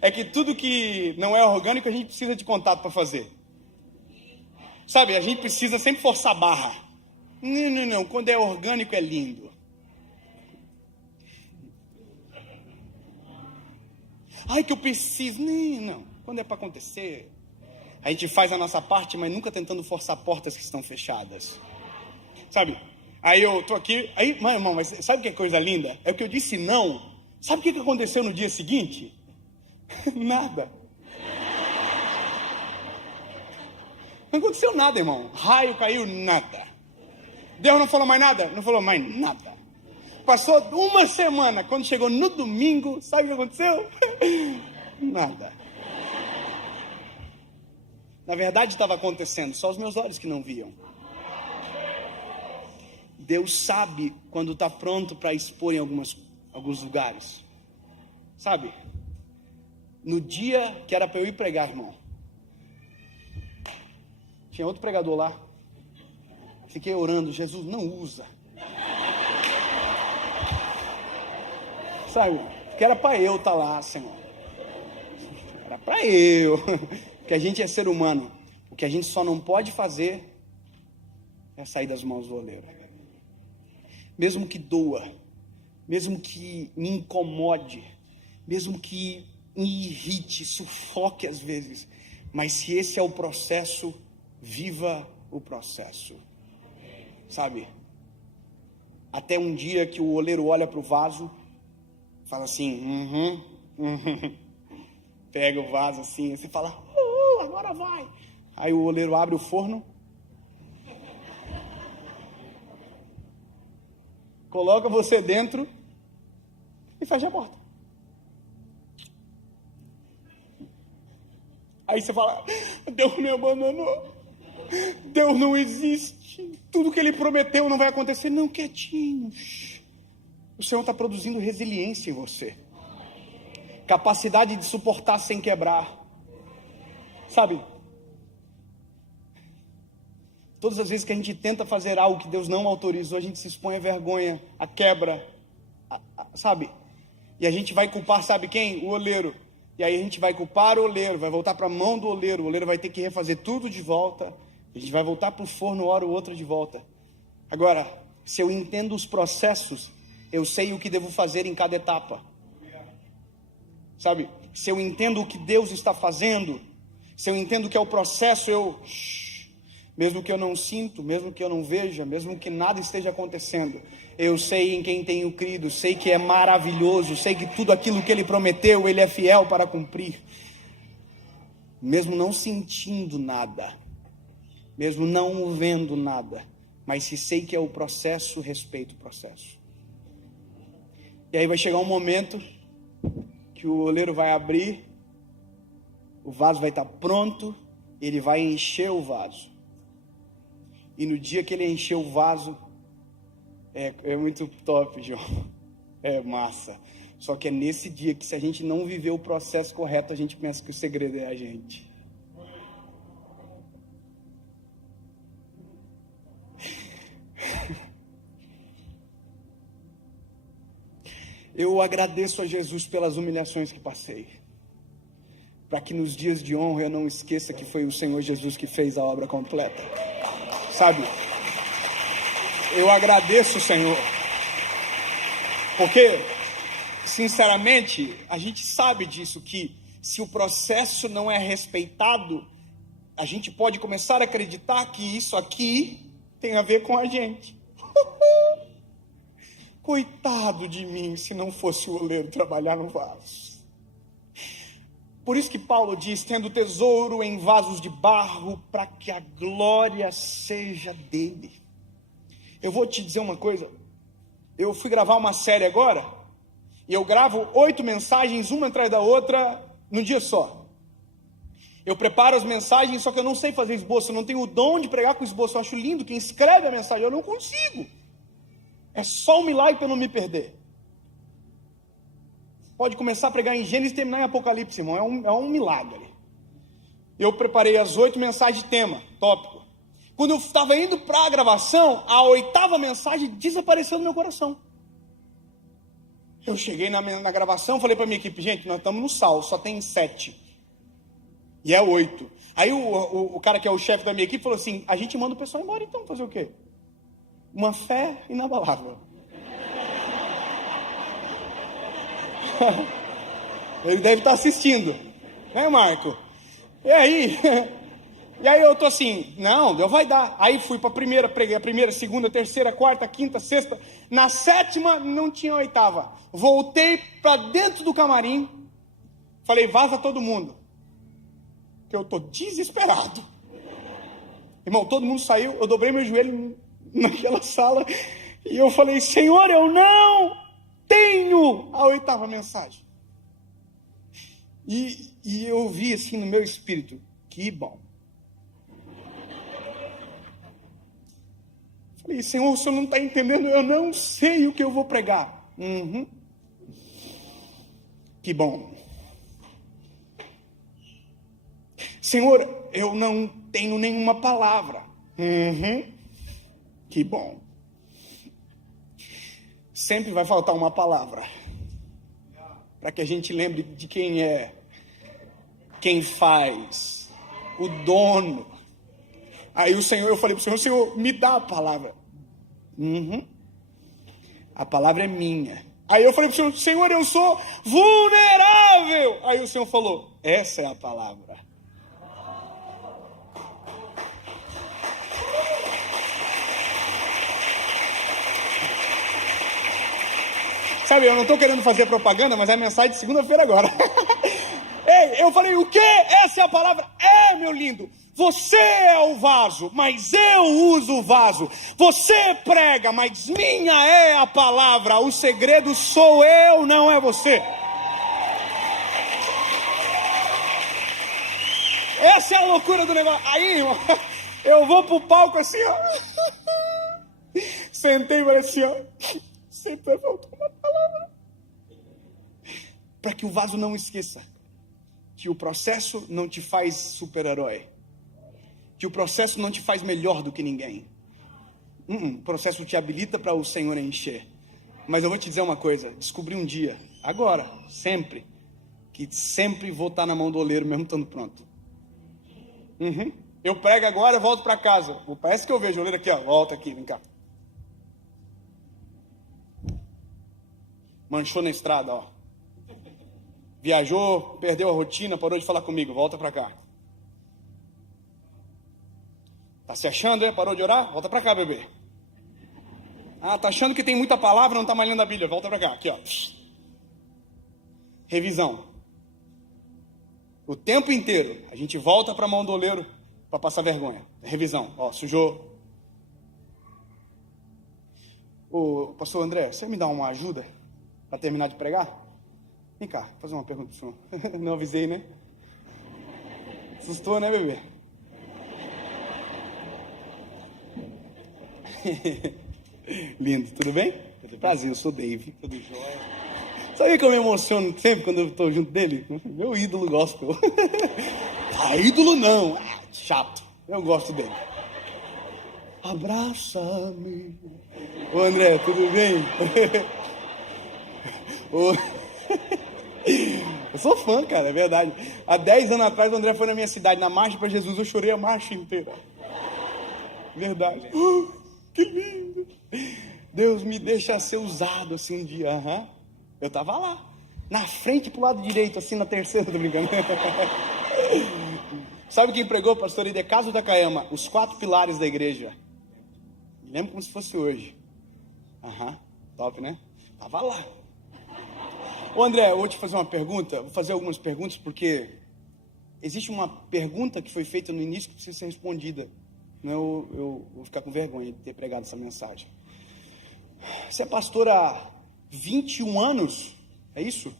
É que tudo que não é orgânico a gente precisa de contato para fazer. Sabe, a gente precisa sempre forçar a barra. Não, quando é orgânico é lindo. Ai, que eu preciso. Não, quando é para acontecer, a gente faz a nossa parte, mas nunca tentando forçar portas que estão fechadas. Sabe, aí eu tô aqui, aí, irmão, mas sabe que é coisa linda? É o que eu disse não. Sabe o que aconteceu no dia seguinte? Nada. Não aconteceu nada, irmão. Raio caiu, nada. Deus não falou mais nada? Não falou mais nada. Passou uma semana, quando chegou no domingo, sabe o que aconteceu? Nada. Na verdade estava acontecendo, só os meus olhos que não viam. Deus sabe quando está pronto para expor em alguns lugares. Sabe? No dia que era para eu ir pregar, irmão, tinha outro pregador lá. Fiquei orando, Jesus, não usa. Sabe? Porque era para eu estar lá, Senhor. Era para eu. Porque a gente é ser humano. O que a gente só não pode fazer é sair das mãos do oleiro. Mesmo que doa, mesmo que me incomode, mesmo que me irrite, sufoque às vezes, mas se esse é o processo, viva o processo. Sabe? Até um dia que o oleiro olha para o vaso, fala assim, pega o vaso assim, e você fala, agora vai. Aí o oleiro abre o forno, coloca você dentro e fecha a porta. Aí você fala, Deus me abandonou, Deus não existe, tudo que Ele prometeu não vai acontecer. Não, quietinho. O Senhor está produzindo resiliência em você, capacidade de suportar sem quebrar. Sabe? Todas as vezes que a gente tenta fazer algo que Deus não autorizou, a gente se expõe à vergonha, à quebra, sabe? E a gente vai culpar, sabe quem? O oleiro. E aí a gente vai culpar o oleiro, vai voltar para a mão do oleiro, o oleiro vai ter que refazer tudo de volta, a gente vai voltar para o forno uma hora ou outra de volta. Agora, se eu entendo os processos, eu sei o que devo fazer em cada etapa. Sabe? Se eu entendo o que Deus está fazendo, se eu entendo que é o processo, mesmo que eu não sinto, mesmo que eu não veja, mesmo que nada esteja acontecendo, eu sei em quem tenho crido, sei que é maravilhoso, sei que tudo aquilo que Ele prometeu, Ele é fiel para cumprir. Mesmo não sentindo nada, mesmo não vendo nada, mas se sei que é o processo, respeito o processo. E aí vai chegar um momento que o oleiro vai abrir, o vaso vai estar pronto, ele vai encher o vaso. E no dia que ele encher o vaso, é muito top, João. É massa. Só que é nesse dia que, se a gente não viver o processo correto, a gente pensa que o segredo é a gente. Eu agradeço a Jesus pelas humilhações que passei, para que nos dias de honra eu não esqueça que foi o Senhor Jesus que fez a obra completa. Sabe? Eu agradeço, Senhor, porque, sinceramente, a gente sabe disso, que se o processo não é respeitado, a gente pode começar a acreditar que isso aqui tem a ver com a gente. Coitado de mim, se não fosse o oleiro trabalhar no vaso. Por isso que Paulo diz, tendo tesouro em vasos de barro, para que a glória seja dele. Eu vou te dizer uma coisa, eu fui gravar uma série agora, e eu gravo 8 mensagens, uma atrás da outra, num dia só. Eu preparo as mensagens, só que eu não sei fazer esboço, eu não tenho o dom de pregar com esboço. Eu acho lindo quem escreve a mensagem, eu não consigo. É só um milagre para eu não me perder. Pode começar a pregar em Gênesis e terminar em Apocalipse, irmão. É um milagre. Eu preparei as 8 mensagens de tema, tópico. Quando eu estava indo para a gravação, a 8ª mensagem desapareceu do meu coração. Eu cheguei na gravação, falei para a minha equipe, gente, nós estamos no sal, só tem 7. E é 8. Aí o cara que é o chefe da minha equipe falou assim, a gente manda o pessoal embora então, fazer o quê? Uma fé inabalável. Ele deve estar assistindo, né, Marco? E aí eu tô assim, não, Deus vai dar. Aí fui para a primeira, preguei a primeira, segunda, terceira, quarta, quinta, sexta. Na 7ª não tinha 8ª. Voltei para dentro do camarim, falei, vaza todo mundo, que eu tô desesperado. Irmão, todo mundo saiu, eu dobrei meu joelho naquela sala e eu falei, Senhor, eu não tenho a 8ª mensagem. E eu vi assim no meu espírito, que bom. Falei, Senhor, o Senhor não está entendendo, eu não sei o que eu vou pregar. Que bom. Senhor, eu não tenho nenhuma palavra. Que bom. Sempre vai faltar uma palavra. Para que a gente lembre de quem é, quem faz, o dono. Aí eu falei para o Senhor, me dá a palavra. A palavra é minha. Aí eu falei para o Senhor, eu sou vulnerável. Aí o Senhor falou, essa é a palavra. Sabe, eu não estou querendo fazer propaganda, mas é a mensagem de segunda-feira agora. Ei, eu falei, o quê? Essa é a palavra? Meu lindo, você é o vaso, mas eu uso o vaso. Você prega, mas minha é a palavra. O segredo sou eu, não é você. Essa é a loucura do negócio. Aí, irmão, eu vou pro palco assim, ó. Sentei e falei assim, ó. Sempre faltou uma palavra. Para que o vaso não esqueça que o processo não te faz super-herói. Que o processo não te faz melhor do que ninguém. O processo te habilita para o Senhor encher. Mas eu vou te dizer uma coisa. Descobri um dia, agora, sempre, que sempre vou estar na mão do oleiro mesmo estando pronto. Eu prego agora, volto para casa. Parece que eu vejo o oleiro aqui, ó. Volta aqui, vem cá. Manchou na estrada, ó. Viajou, perdeu a rotina, parou de falar comigo. Volta pra cá. Tá se achando, é? Parou de orar? Volta pra cá, bebê. Tá achando que tem muita palavra, não tá mais lendo a Bíblia. Volta pra cá, aqui, ó. Revisão. O tempo inteiro, a gente volta pra mão do oleiro pra passar vergonha. Revisão, ó, sujou. Ô, pastor André, você me dá uma ajuda? Para terminar de pregar? Vem cá, fazer uma pergunta pro senhor. Não avisei, né? Assustou, né, bebê? Lindo, tudo bem? Prazer, eu sou Dave. Tudo jóia. Sabia que eu me emociono sempre quando eu estou junto dele? Meu ídolo gospel. Ídolo não, chato. Eu gosto dele. Abraça-me. Ô André, tudo bem? Eu sou fã, cara, é verdade. Há 10 anos atrás o André foi na minha cidade, na marcha para Jesus, eu chorei a marcha inteira. Verdade. Que lindo. Deus me deixa ser usado assim um dia. Eu tava lá, na frente pro lado direito, assim na terceira, tô brincando. Sabe quem pregou, pastor Idecaso Takayama? Os 4 pilares da igreja. Me lembro como se fosse hoje. Top, né? Tava lá. Ô André, eu vou te fazer uma pergunta. Vou fazer algumas perguntas porque existe uma pergunta que foi feita no início que precisa ser respondida. Não, eu vou ficar com vergonha de ter pregado essa mensagem. Você é pastor há 21 anos? É isso?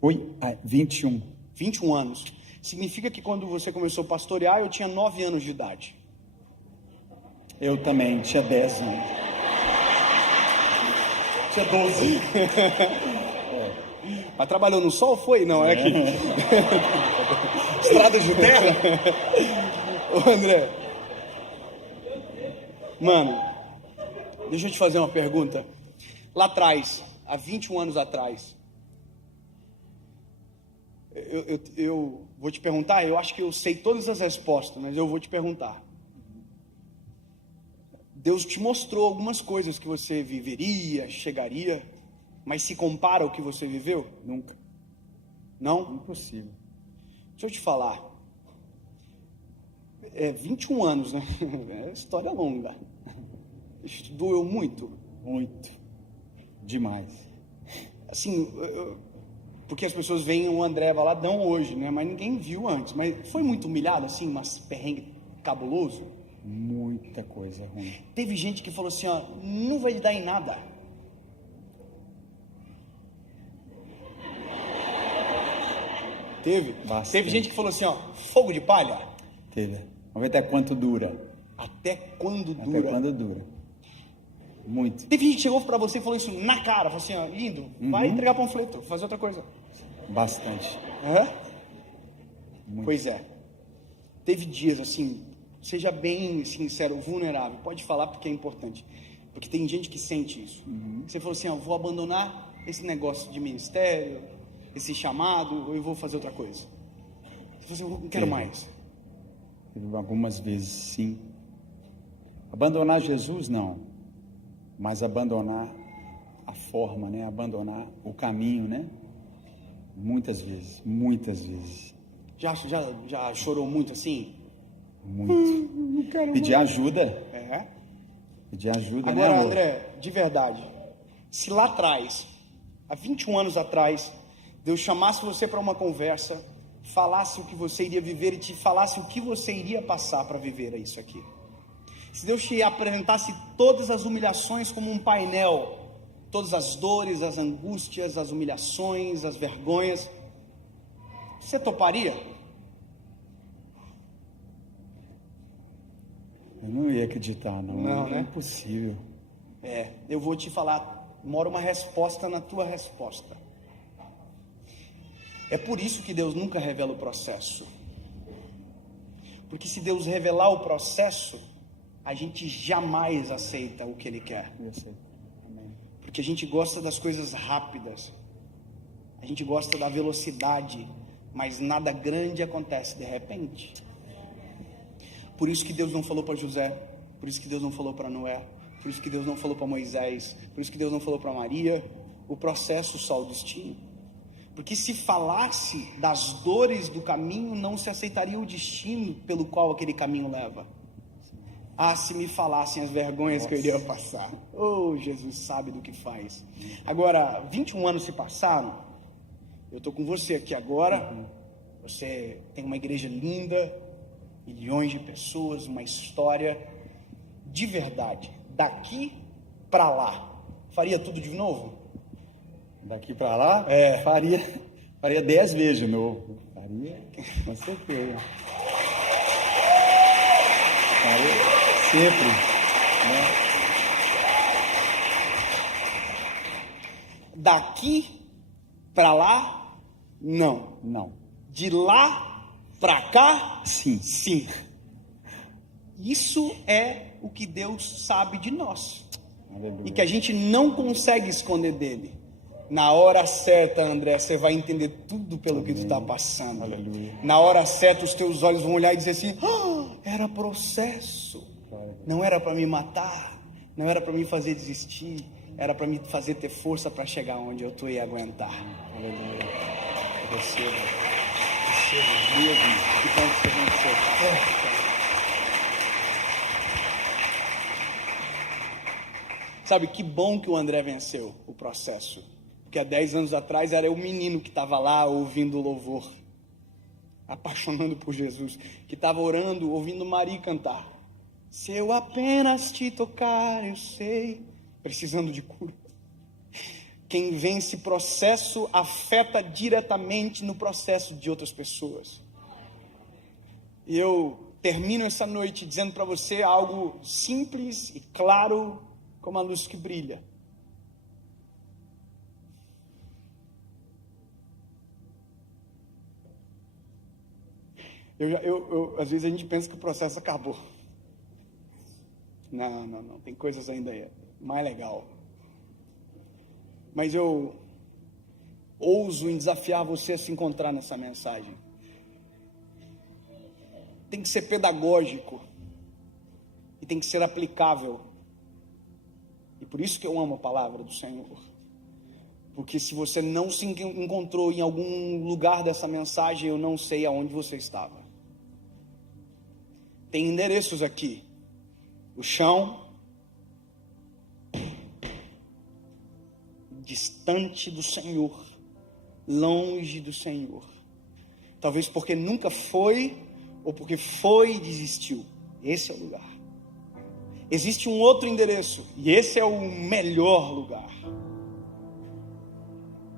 Oi? 21. 21 anos. Significa que quando você começou a pastorear, eu tinha 9 anos de idade. Eu também, tinha 10 anos. Tinha 12. Mas trabalhou no sol, foi? Não, é aqui. Estrada de terra? Ô André. Mano, deixa eu te fazer uma pergunta. Lá atrás, há 21 anos atrás, eu vou te perguntar, eu acho que eu sei todas as respostas, mas eu vou te perguntar. Deus te mostrou algumas coisas que você viveria, chegaria, mas se compara ao que você viveu? Nunca. Não? Impossível. Deixa eu te falar. 21 anos, né? É história longa. Isso doeu muito. Muito. Demais. Assim, Porque as pessoas veem o André Valadão hoje, né? Mas ninguém viu antes. Mas foi muito humilhado, assim, mas perrengue cabuloso? Muita coisa ruim. Teve gente que falou assim, ó, não vai dar em nada. Teve? Bastante. Teve gente que falou assim, ó, fogo de palha. Teve. Vamos ver até quanto dura. Até quando Até dura? quando dura. Muito. Teve gente que chegou pra você e falou isso na cara, falou assim, ó, lindo, vai entregar panfleto, fazer outra coisa. Bastante. Hã? Muito. Pois é. Teve dias assim, seja bem sincero, vulnerável, pode falar porque é importante. Porque tem gente que sente isso. Você falou assim, ó, vou abandonar esse negócio de ministério, esse chamado, ou eu vou fazer outra coisa. Você falou assim, eu não quero mais. Teve algumas vezes, sim. Abandonar Jesus, não. Mas abandonar a forma, né? Abandonar o caminho, né? Muitas vezes, muitas vezes. Já chorou muito assim? Muito. Não quero Pedir ajuda. É. Pedir ajuda, Agora, né, amor? André, de verdade, se lá atrás, há 21 anos atrás, Deus chamasse você para uma conversa, falasse o que você iria viver e te falasse o que você iria passar para viver isso aqui. Se Deus te apresentasse todas as humilhações como um painel, todas as dores, as angústias, as humilhações, as vergonhas, você toparia? Eu não ia acreditar, não. Não, né? É impossível. Eu vou te falar, mora uma resposta na tua resposta. É por isso que Deus nunca revela o processo. Porque se Deus revelar o processo, a gente jamais aceita o que Ele quer. Eu sei. Amém. Porque a gente gosta das coisas rápidas. A gente gosta da velocidade. Mas nada grande acontece de repente. Por isso que Deus não falou para José. Por isso que Deus não falou para Noé. Por isso que Deus não falou para Moisés. Por isso que Deus não falou para Maria. O processo só o destino. Porque se falasse das dores do caminho, não se aceitaria o destino pelo qual aquele caminho leva. Ah, se me falassem as vergonhas que eu iria passar. Oh, Jesus sabe do que faz. Agora, 21 anos se passaram. Eu estou com você aqui agora. Você tem uma igreja linda, milhões de pessoas, uma história de verdade. Daqui para lá, faria tudo de novo? Daqui para lá, faria 10 vezes de novo. Faria, com certeza. Faria sempre, né? Daqui para lá, não. Não. De lá para cá, Sim. sim. Isso é o que Deus sabe de nós. Aleluia. E que a gente não consegue esconder dele. Na hora certa, André, você vai entender tudo pelo que tu está passando. Aleluia. Na hora certa, os teus olhos vão olhar e dizer assim: era processo. Não era para me matar. Não era para me fazer desistir. Era para me fazer ter força para chegar onde eu tô e aguentar. Aleluia. Receba mesmo. Que bom que você venceu. Sabe, que bom que o André venceu o processo. Porque há 10 anos atrás era o menino que estava lá ouvindo o louvor, apaixonando por Jesus, que estava orando, ouvindo Maria cantar. Se eu apenas te tocar, eu sei, precisando de cura. Quem vence processo afeta diretamente no processo de outras pessoas. E eu termino essa noite dizendo para você algo simples e claro, como a luz que brilha. Às vezes a gente pensa que o processo acabou. Não. Tem coisas ainda mais legal. Mas eu ouso em desafiar você a se encontrar nessa mensagem. Tem que ser pedagógico. E tem que ser aplicável. E por isso que eu amo a palavra do Senhor. Porque se você não se encontrou em algum lugar dessa mensagem, eu não sei aonde você estava. Tem endereços aqui. O chão, distante do Senhor, longe do Senhor. Talvez porque nunca foi, ou porque foi e desistiu. Esse é o lugar. Existe um outro endereço, e esse é o melhor lugar.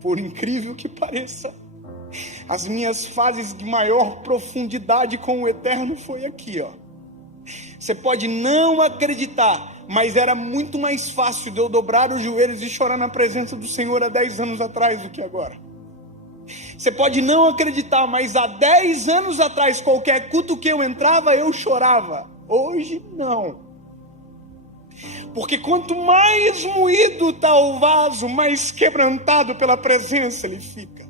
Por incrível que pareça, as minhas fases de maior profundidade com o Eterno foi aqui, ó. Você pode não acreditar, mas era muito mais fácil de eu dobrar os joelhos e chorar na presença do Senhor há 10 anos atrás do que agora. Você pode não acreditar, mas há 10 anos atrás, qualquer culto que eu entrava, eu chorava. Hoje, não. Porque quanto mais moído está o vaso, mais quebrantado pela presença ele fica.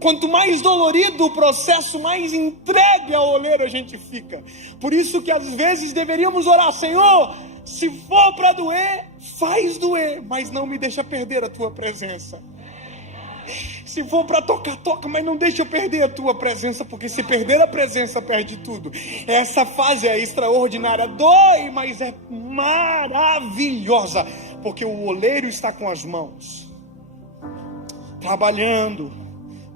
Quanto mais dolorido o processo, mais entregue ao oleiro a gente fica. Por isso que às vezes deveríamos orar: Senhor, se for para doer, faz doer, mas não me deixa perder a tua presença. Se for para tocar, toca, mas não deixa eu perder a tua presença, porque se perder a presença, perde tudo. Essa fase é extraordinária, dói, mas é maravilhosa, porque o oleiro está com as mãos, trabalhando,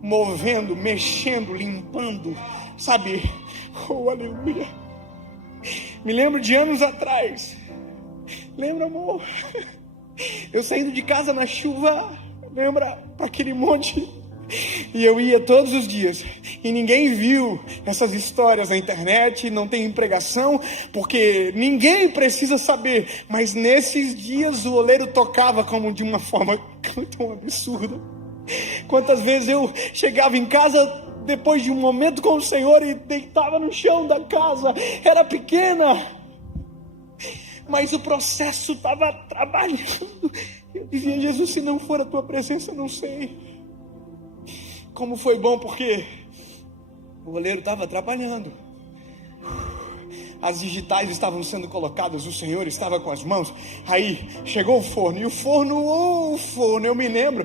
movendo, mexendo, limpando, sabe? Oh, aleluia. Me lembro de anos atrás. Lembra, amor? Eu saindo de casa na chuva, lembra, para aquele monte, e eu ia todos os dias, e ninguém viu essas histórias na internet, não tem pregação, porque ninguém precisa saber, mas nesses dias o oleiro tocava como de uma forma tão absurda. Quantas vezes eu chegava em casa depois de um momento com o Senhor e deitava no chão da casa, era pequena, mas o processo estava trabalhando. Eu dizia: Jesus, se não for a tua presença, não sei. Como foi bom, porque o oleiro estava trabalhando, as digitais estavam sendo colocadas, o Senhor estava com as mãos. Aí chegou o forno, e o forno, eu me lembro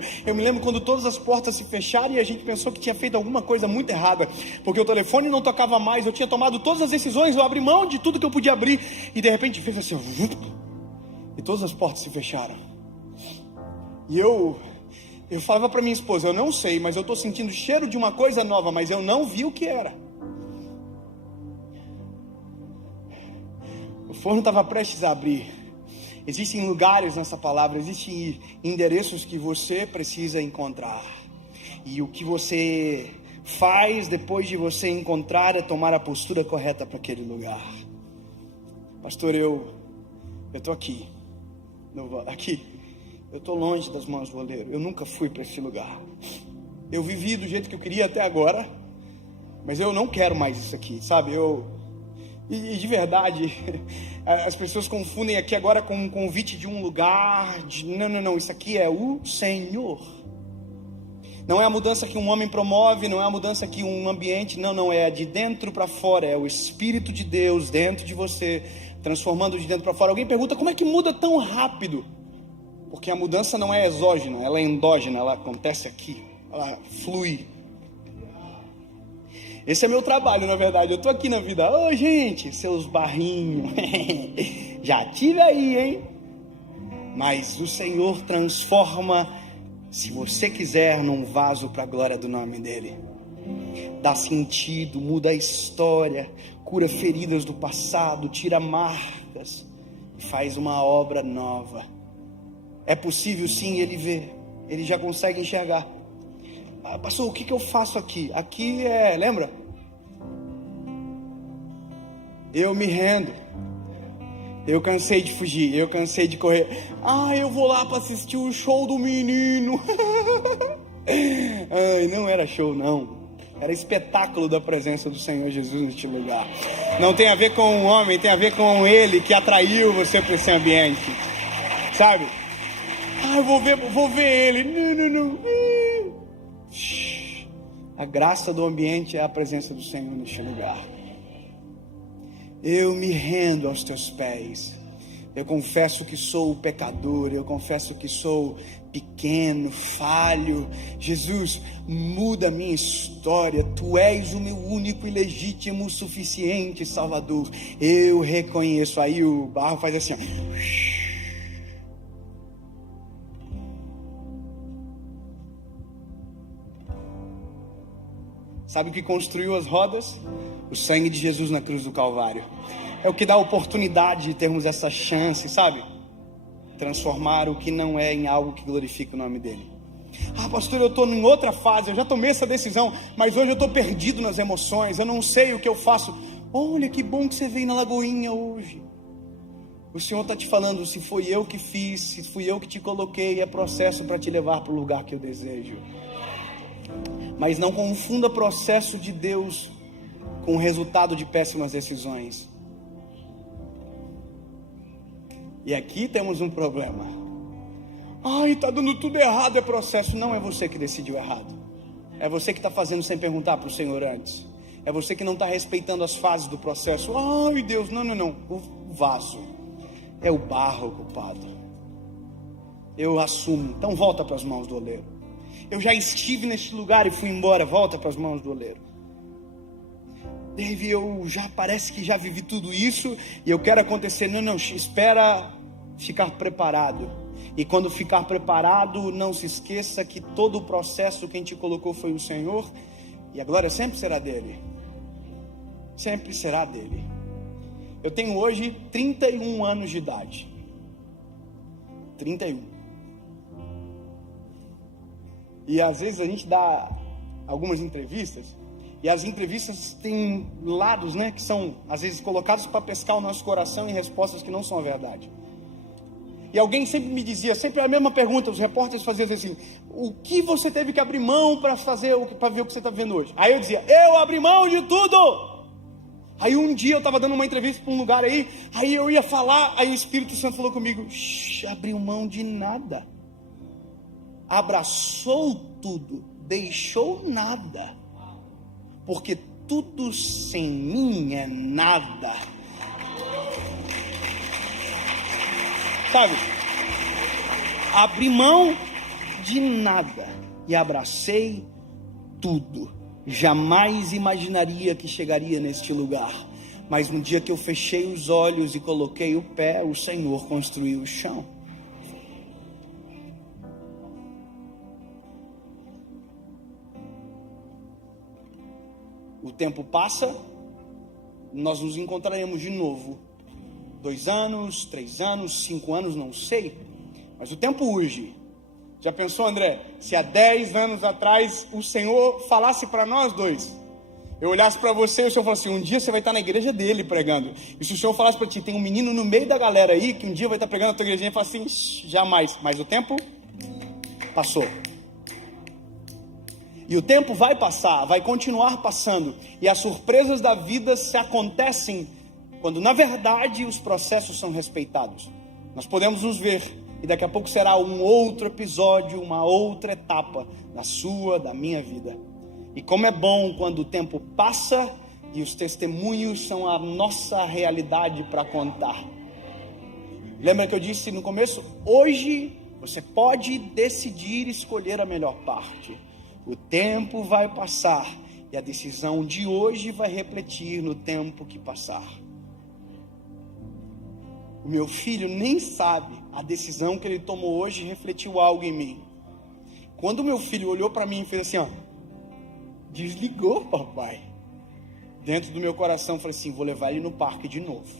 quando todas as portas se fecharam e a gente pensou que tinha feito alguma coisa muito errada, porque o telefone não tocava mais, eu tinha tomado todas as decisões, eu abri mão de tudo que eu podia abrir, e de repente fez assim, e todas as portas se fecharam. E eu falava para minha esposa: eu não sei, mas eu estou sentindo o cheiro de uma coisa nova, mas eu não vi o que era. O forno estava prestes a abrir. Existem lugares nessa palavra, existem endereços que você precisa encontrar. E o que você faz depois de você encontrar é tomar a postura correta para aquele lugar. Pastor, eu estou aqui. Eu estou longe das mãos do oleiro. Eu nunca fui para esse lugar. Eu vivi do jeito que eu queria até agora, mas eu não quero mais isso aqui, sabe? E de verdade, as pessoas confundem aqui agora com um convite de um lugar. Não, isso aqui é o Senhor. Não é a mudança que um homem promove, não é a mudança que um ambiente, não, é de dentro para fora, é o Espírito de Deus dentro de você, transformando de dentro para fora. Alguém pergunta: como é que muda tão rápido? Porque a mudança não é exógena, ela é endógena, ela acontece aqui, ela flui. Esse é meu trabalho, na verdade. Eu estou aqui na vida. Ô, gente, seus barrinhos. Já tive aí, hein? Mas o Senhor transforma, se você quiser, num vaso para a glória do nome dEle. Dá sentido, muda a história, cura feridas do passado, tira marcas e faz uma obra nova. É possível sim, Ele vê, Ele já consegue enxergar. Pastor, o que eu faço aqui? Aqui lembra? Eu me rendo. Eu cansei de fugir, eu cansei de correr. Eu vou lá para assistir o show do menino. Não era show, não. Era espetáculo da presença do Senhor Jesus neste lugar. Não tem a ver com o homem, tem a ver com Ele que atraiu você para esse ambiente. Sabe? Eu vou ver Ele. Não. A graça do ambiente é a presença do Senhor neste lugar. Eu me rendo aos teus pés. Eu confesso que sou pecador, eu confesso que sou pequeno, falho. Jesus, muda a minha história. Tu és o meu único e legítimo, suficiente Salvador. Eu reconheço. Aí o barro faz assim, ó. Sabe o que construiu as rodas? O sangue de Jesus na cruz do Calvário. É o que dá a oportunidade de termos essa chance, sabe? Transformar o que não é em algo que glorifica o nome dele. Ah, pastor, eu estou em outra fase, eu já tomei essa decisão, mas hoje eu estou perdido nas emoções, eu não sei o que eu faço. Olha que bom que você veio na Lagoinha hoje. O Senhor está te falando, se foi eu que fiz, se fui eu que te coloquei, é processo para te levar para o lugar que eu desejo. Mas não confunda processo de Deus com o resultado de péssimas decisões. E aqui temos um problema. Ai, está dando tudo errado, é processo. Não é você que decidiu errado. É você que está fazendo sem perguntar para o Senhor antes. É você que não está respeitando as fases do processo. Ai, Deus, não. O vaso é o barro, culpado. Eu assumo. Então volta para as mãos do oleiro. Eu já estive neste lugar e fui embora. Volta para as mãos do oleiro. Dave, parece que já vivi tudo isso e eu quero acontecer. Não, espera ficar preparado. E quando ficar preparado, não se esqueça que todo o processo quem te colocou foi o Senhor. E a glória sempre será dele. Sempre será dele. Eu tenho hoje 31 anos de idade. 31. E às vezes a gente dá algumas entrevistas, e as entrevistas têm lados, né, que são às vezes colocados para pescar o nosso coração em respostas que não são a verdade. E alguém sempre me dizia, sempre a mesma pergunta, os repórteres faziam assim: o que você teve que abrir mão para ver o que você está vendo hoje? Aí eu dizia, eu abri mão de tudo. Aí um dia eu estava dando uma entrevista para um lugar aí eu ia falar, aí o Espírito Santo falou comigo, abriu mão de nada. Abraçou tudo, deixou nada. Porque tudo sem mim é nada. Sabe? Abri mão de nada e abracei tudo. Jamais imaginaria que chegaria neste lugar. Mas no dia que eu fechei os olhos e coloquei o pé, o Senhor construiu o chão. O tempo passa, nós nos encontraremos de novo. 2 anos, 3 anos, 5 anos, não sei. Mas o tempo urge. Já pensou, André, se há 10 anos atrás o Senhor falasse para nós dois, eu olhasse para você e o Senhor falasse assim, um dia você vai estar na igreja dele pregando. E se o Senhor falasse para ti, tem um menino no meio da galera aí, que um dia vai estar pregando na tua igrejinha, e fala assim, jamais. Mas o tempo passou. E o tempo vai passar, vai continuar passando. E as surpresas da vida se acontecem quando, na verdade, os processos são respeitados. Nós podemos nos ver, e daqui a pouco será um outro episódio, uma outra etapa da sua, da minha vida. E como é bom quando o tempo passa e os testemunhos são a nossa realidade para contar. Lembra que eu disse no começo? Hoje você pode decidir escolher a melhor parte. O tempo vai passar e a decisão de hoje vai refletir no tempo que passar. O meu filho nem sabe, a decisão que ele tomou hoje refletiu algo em mim. Quando o meu filho olhou para mim e fez assim, ó, desligou, papai. Dentro do meu coração eu falei assim, vou levar ele no parque de novo.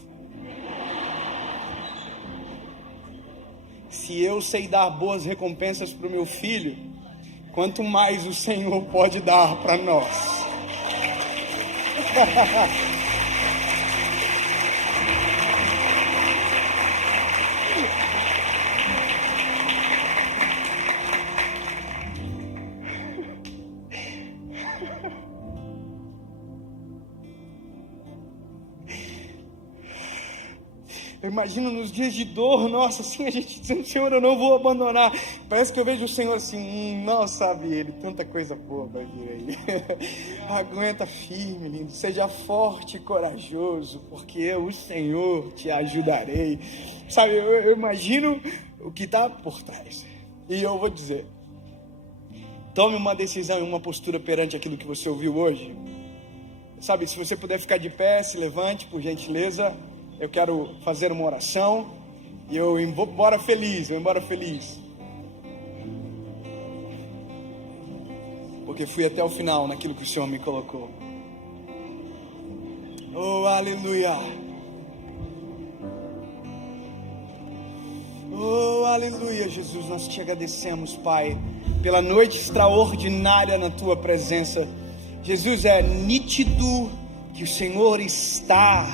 Se eu sei dar boas recompensas para o meu filho, quanto mais o Senhor pode dar para nós. Eu imagino nos dias de dor, nossa, assim, a gente dizendo, Senhor, eu não vou abandonar. Parece que eu vejo o Senhor assim, não sabe ele, tanta coisa boa vai vir aí. Aguenta firme, lindo, seja forte e corajoso, porque eu, o Senhor, te ajudarei. Sabe, eu imagino o que está por trás. E eu vou dizer, tome uma decisão e uma postura perante aquilo que você ouviu hoje. Sabe, se você puder ficar de pé, se levante, por gentileza. Eu quero fazer uma oração e eu vou embora feliz, Porque porque fui até o final naquilo que o Senhor me colocou. Oh, aleluia. Oh, aleluia, Jesus, nós te agradecemos, Pai, pela noite extraordinária na Tua presença. Jesus, é nítido que o Senhor está,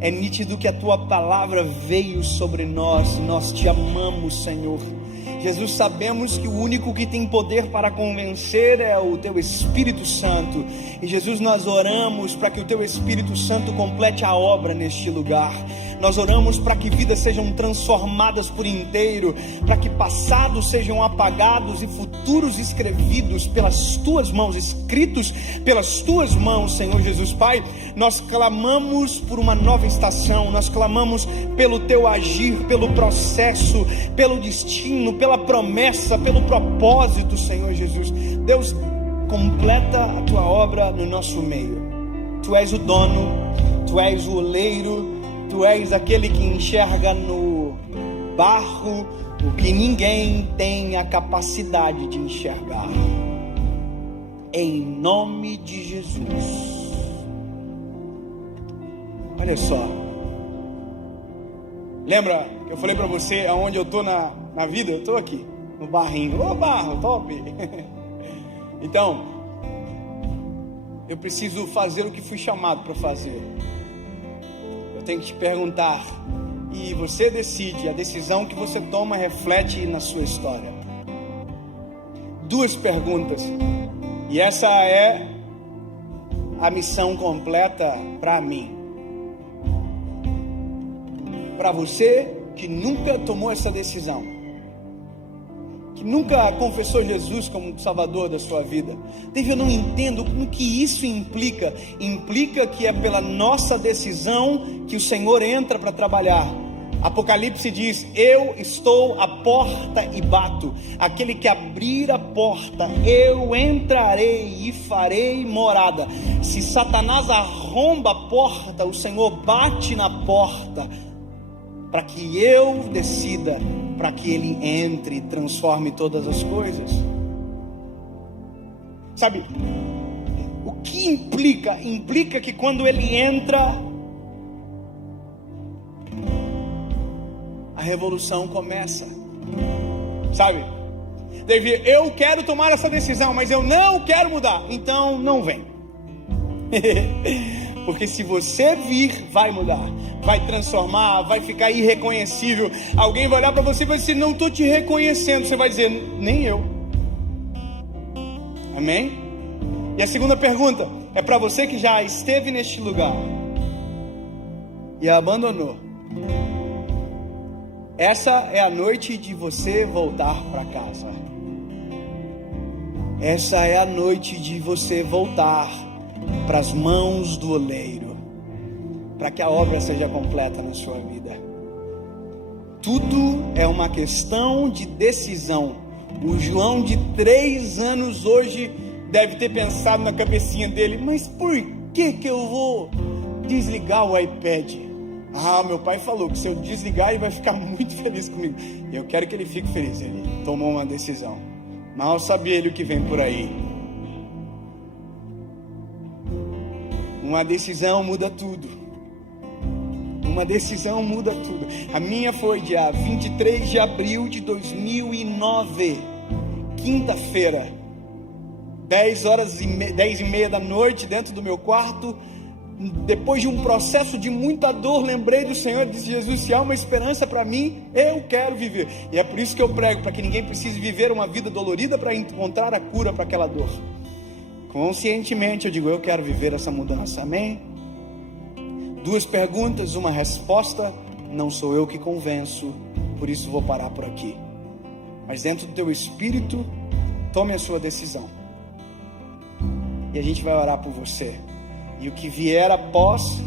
é nítido que a Tua palavra veio sobre nós te amamos, Senhor. Jesus, sabemos que o único que tem poder para convencer é o Teu Espírito Santo, e Jesus, nós oramos para que o Teu Espírito Santo complete a obra neste lugar. Nós oramos para que vidas sejam transformadas por inteiro, para que passados sejam apagados e futuros escrevidos pelas Tuas mãos, escritos pelas Tuas mãos, Senhor Jesus. Pai, nós clamamos por uma nova estação, nós clamamos pelo Teu agir, pelo processo, pelo destino, pela promessa, pelo propósito, Senhor Jesus. Deus, completa a Tua obra no nosso meio. Tu és o dono, Tu és o oleiro, Tu és aquele que enxerga no barro o que ninguém tem a capacidade de enxergar. Em nome de Jesus. Olha só. Lembra que eu falei para você aonde eu estou na vida? Eu estou aqui, no barrinho. Ô, barro, top! Então, eu preciso fazer o que fui chamado para fazer. Tenho que te perguntar, e você decide, a decisão que você toma reflete na sua história. 2 perguntas, e essa é a missão completa para mim. Para você que nunca tomou essa decisão, que nunca confessou Jesus como Salvador da sua vida. Dave, eu não entendo o que isso implica. Implica que é pela nossa decisão que o Senhor entra para trabalhar. Apocalipse diz: eu estou à porta e bato. Aquele que abrir a porta, eu entrarei e farei morada. Se Satanás arromba a porta, o Senhor bate na porta, para que eu decida, para que Ele entre e transforme todas as coisas. Sabe, o que implica? Implica que quando Ele entra, a revolução começa. Sabe, Davi, eu quero tomar essa decisão, mas eu não quero mudar. Então não vem. Porque se você vir, vai mudar, vai transformar, vai ficar irreconhecível. Alguém vai olhar para você e vai dizer: não estou te reconhecendo. Você vai dizer: nem eu. Amém? E a segunda pergunta é para você que já esteve neste lugar e abandonou. Essa é a noite de você voltar para casa. Essa é a noite de você voltar para as mãos do oleiro, para que a obra seja completa na sua vida. Tudo é uma questão de decisão. O João de 3 anos hoje deve ter pensado na cabecinha dele: mas por que eu vou desligar o iPad? Meu pai falou que se eu desligar ele vai ficar muito feliz comigo. Eu quero que ele fique feliz. Ele tomou uma decisão. Mal sabia ele o que vem por aí. Uma decisão muda tudo. Uma decisão muda tudo. A minha foi dia 23 de abril de 2009, quinta-feira, 10h30 da noite, dentro do meu quarto. Depois de um processo de muita dor, lembrei do Senhor e disse: Jesus, se há uma esperança para mim, eu quero viver. E é por isso que eu prego, para que ninguém precise viver uma vida dolorida para encontrar a cura para aquela dor. Conscientemente eu digo: eu quero viver essa mudança. Amém? 2 perguntas, uma resposta. Não sou eu que convenço, por isso vou parar por aqui. Mas dentro do teu espírito, tome a sua decisão. E a gente vai orar por você. E o que vier após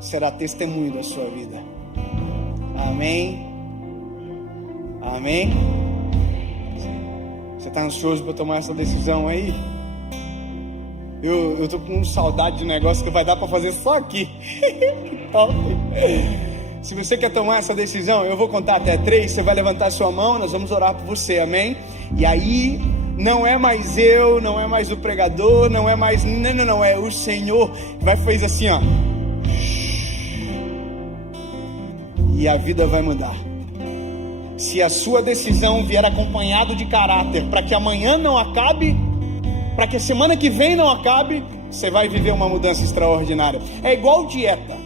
será testemunho da sua vida. Amém? Amém? Você está ansioso para tomar essa decisão aí? Eu estou com saudade de um negócio que vai dar para fazer só aqui. Top! Se você quer tomar essa decisão, eu vou contar até 3. Você vai levantar sua mão, nós vamos orar por você, amém? E aí Não é mais eu, não é mais o pregador, não é mais... Não, é o Senhor que vai fazer assim, ó. E a vida vai mudar. Se a sua decisão vier acompanhado de caráter, para que amanhã não acabe, para que a semana que vem não acabe, você vai viver uma mudança extraordinária. É igual dieta.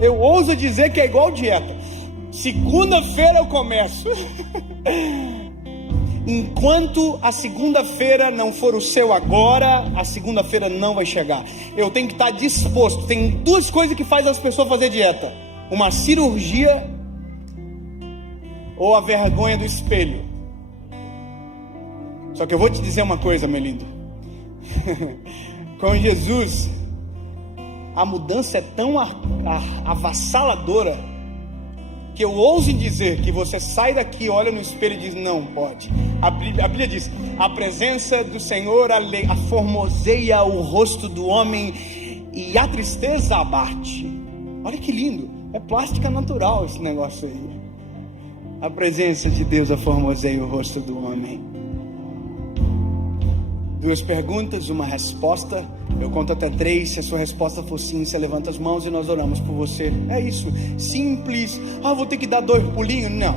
Eu ouso dizer que é igual dieta. Segunda-feira eu começo. Enquanto a segunda-feira não for o seu agora, a segunda-feira não vai chegar. Eu tenho que estar disposto. Tem duas coisas que fazem as pessoas fazer dieta: uma cirurgia ou a vergonha do espelho. Só que eu vou te dizer uma coisa, meu lindo. Com Jesus, a mudança é tão avassaladora que eu ouso dizer que você sai daqui, olha no espelho e diz: não pode. A Bíblia diz: a presença do Senhor formoseia o rosto do homem e a tristeza abate. Olha que lindo, é plástica natural esse negócio aí. A presença de Deus formoseia o rosto do homem. Duas perguntas, uma resposta. Eu conto até 3. Se a sua resposta for sim, você levanta as mãos e nós oramos por você. É isso, simples. Vou ter que dar 2 pulinhos? Não.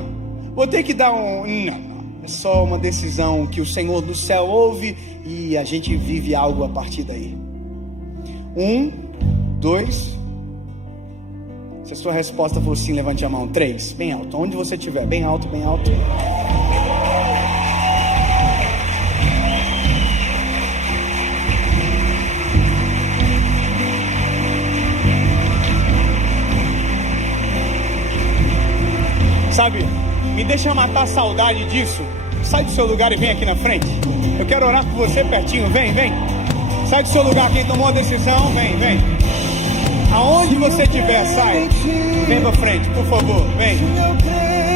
Vou ter que dar um... Não. É só uma decisão que o Senhor do céu ouve e a gente vive algo a partir daí. 1, 2. Se a sua resposta for sim, levante a mão. 3, bem alto. Onde você estiver, bem alto, bem alto. Sabe, me deixa matar a saudade disso. Sai do seu lugar e vem aqui na frente. Eu quero orar por você pertinho. Vem. Sai do seu lugar, quem tomou a decisão, vem. Aonde você estiver, sai. Vem pra frente, por favor, vem.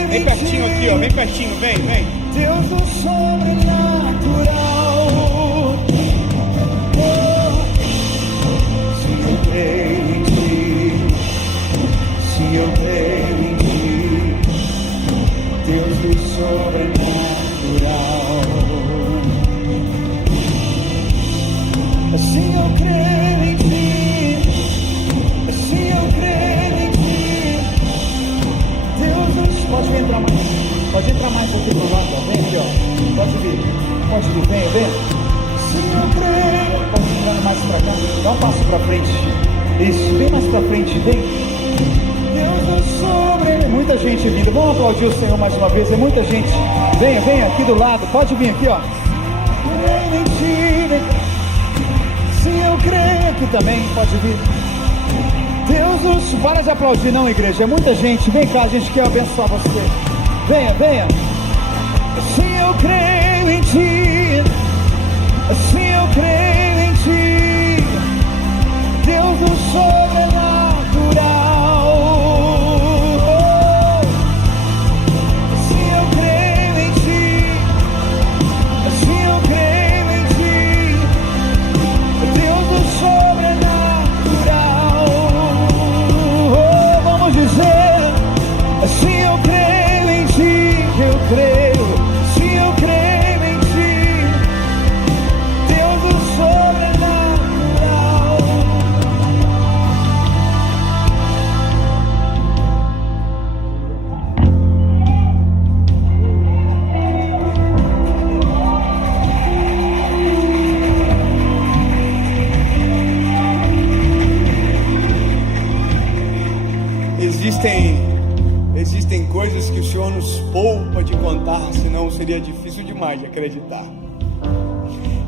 Vem pertinho aqui, ó, vem pertinho, vem. Deus do sobrenatural. Se eu creio em ti, se eu creio em ti, Deus do sobrenatural. Se eu creio em ti, se eu creio em ti, Deus do... Pode entrar mais aqui pro lado, ó. Vem aqui, ó. Pode vir, vem. Se eu creio, Pode entrar mais pra cá. Dá um passo pra frente. Isso, bem mais pra frente, vem. Deus do sobrenatural. Tem muita gente vindo. Vamos aplaudir o Senhor mais uma vez. É muita gente. Venha aqui do lado. Pode vir aqui, ó. Creio em ti, se eu creio Aqui também, pode vir. Deus do... Para de aplaudir não, igreja. É muita gente. Vem cá, a gente quer abençoar você. Venha. Se eu creio em ti, se eu creio em ti, Deus do sobrenatural. Se eu creio em ti, se eu creio em ti, Deus do sobrenatural. Vamos dizer: se eu creio em ti, eu creio. Se eu creio em ti, Deus do sobrenatural. Existem coisas que o Senhor nos poupa de contar, senão seria difícil demais de acreditar.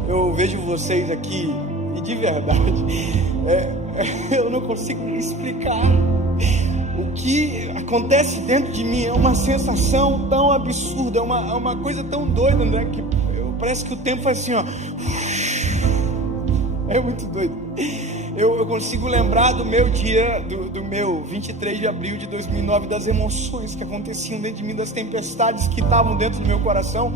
Eu vejo vocês aqui e de verdade, eu não consigo explicar o que acontece dentro de mim. É uma sensação tão absurda, é uma coisa tão doida, né? Que parece que o tempo faz assim, ó. É muito doido. Eu consigo lembrar do meu dia, do meu 23 de abril de 2009, das emoções que aconteciam dentro de mim, das tempestades que estavam dentro do meu coração.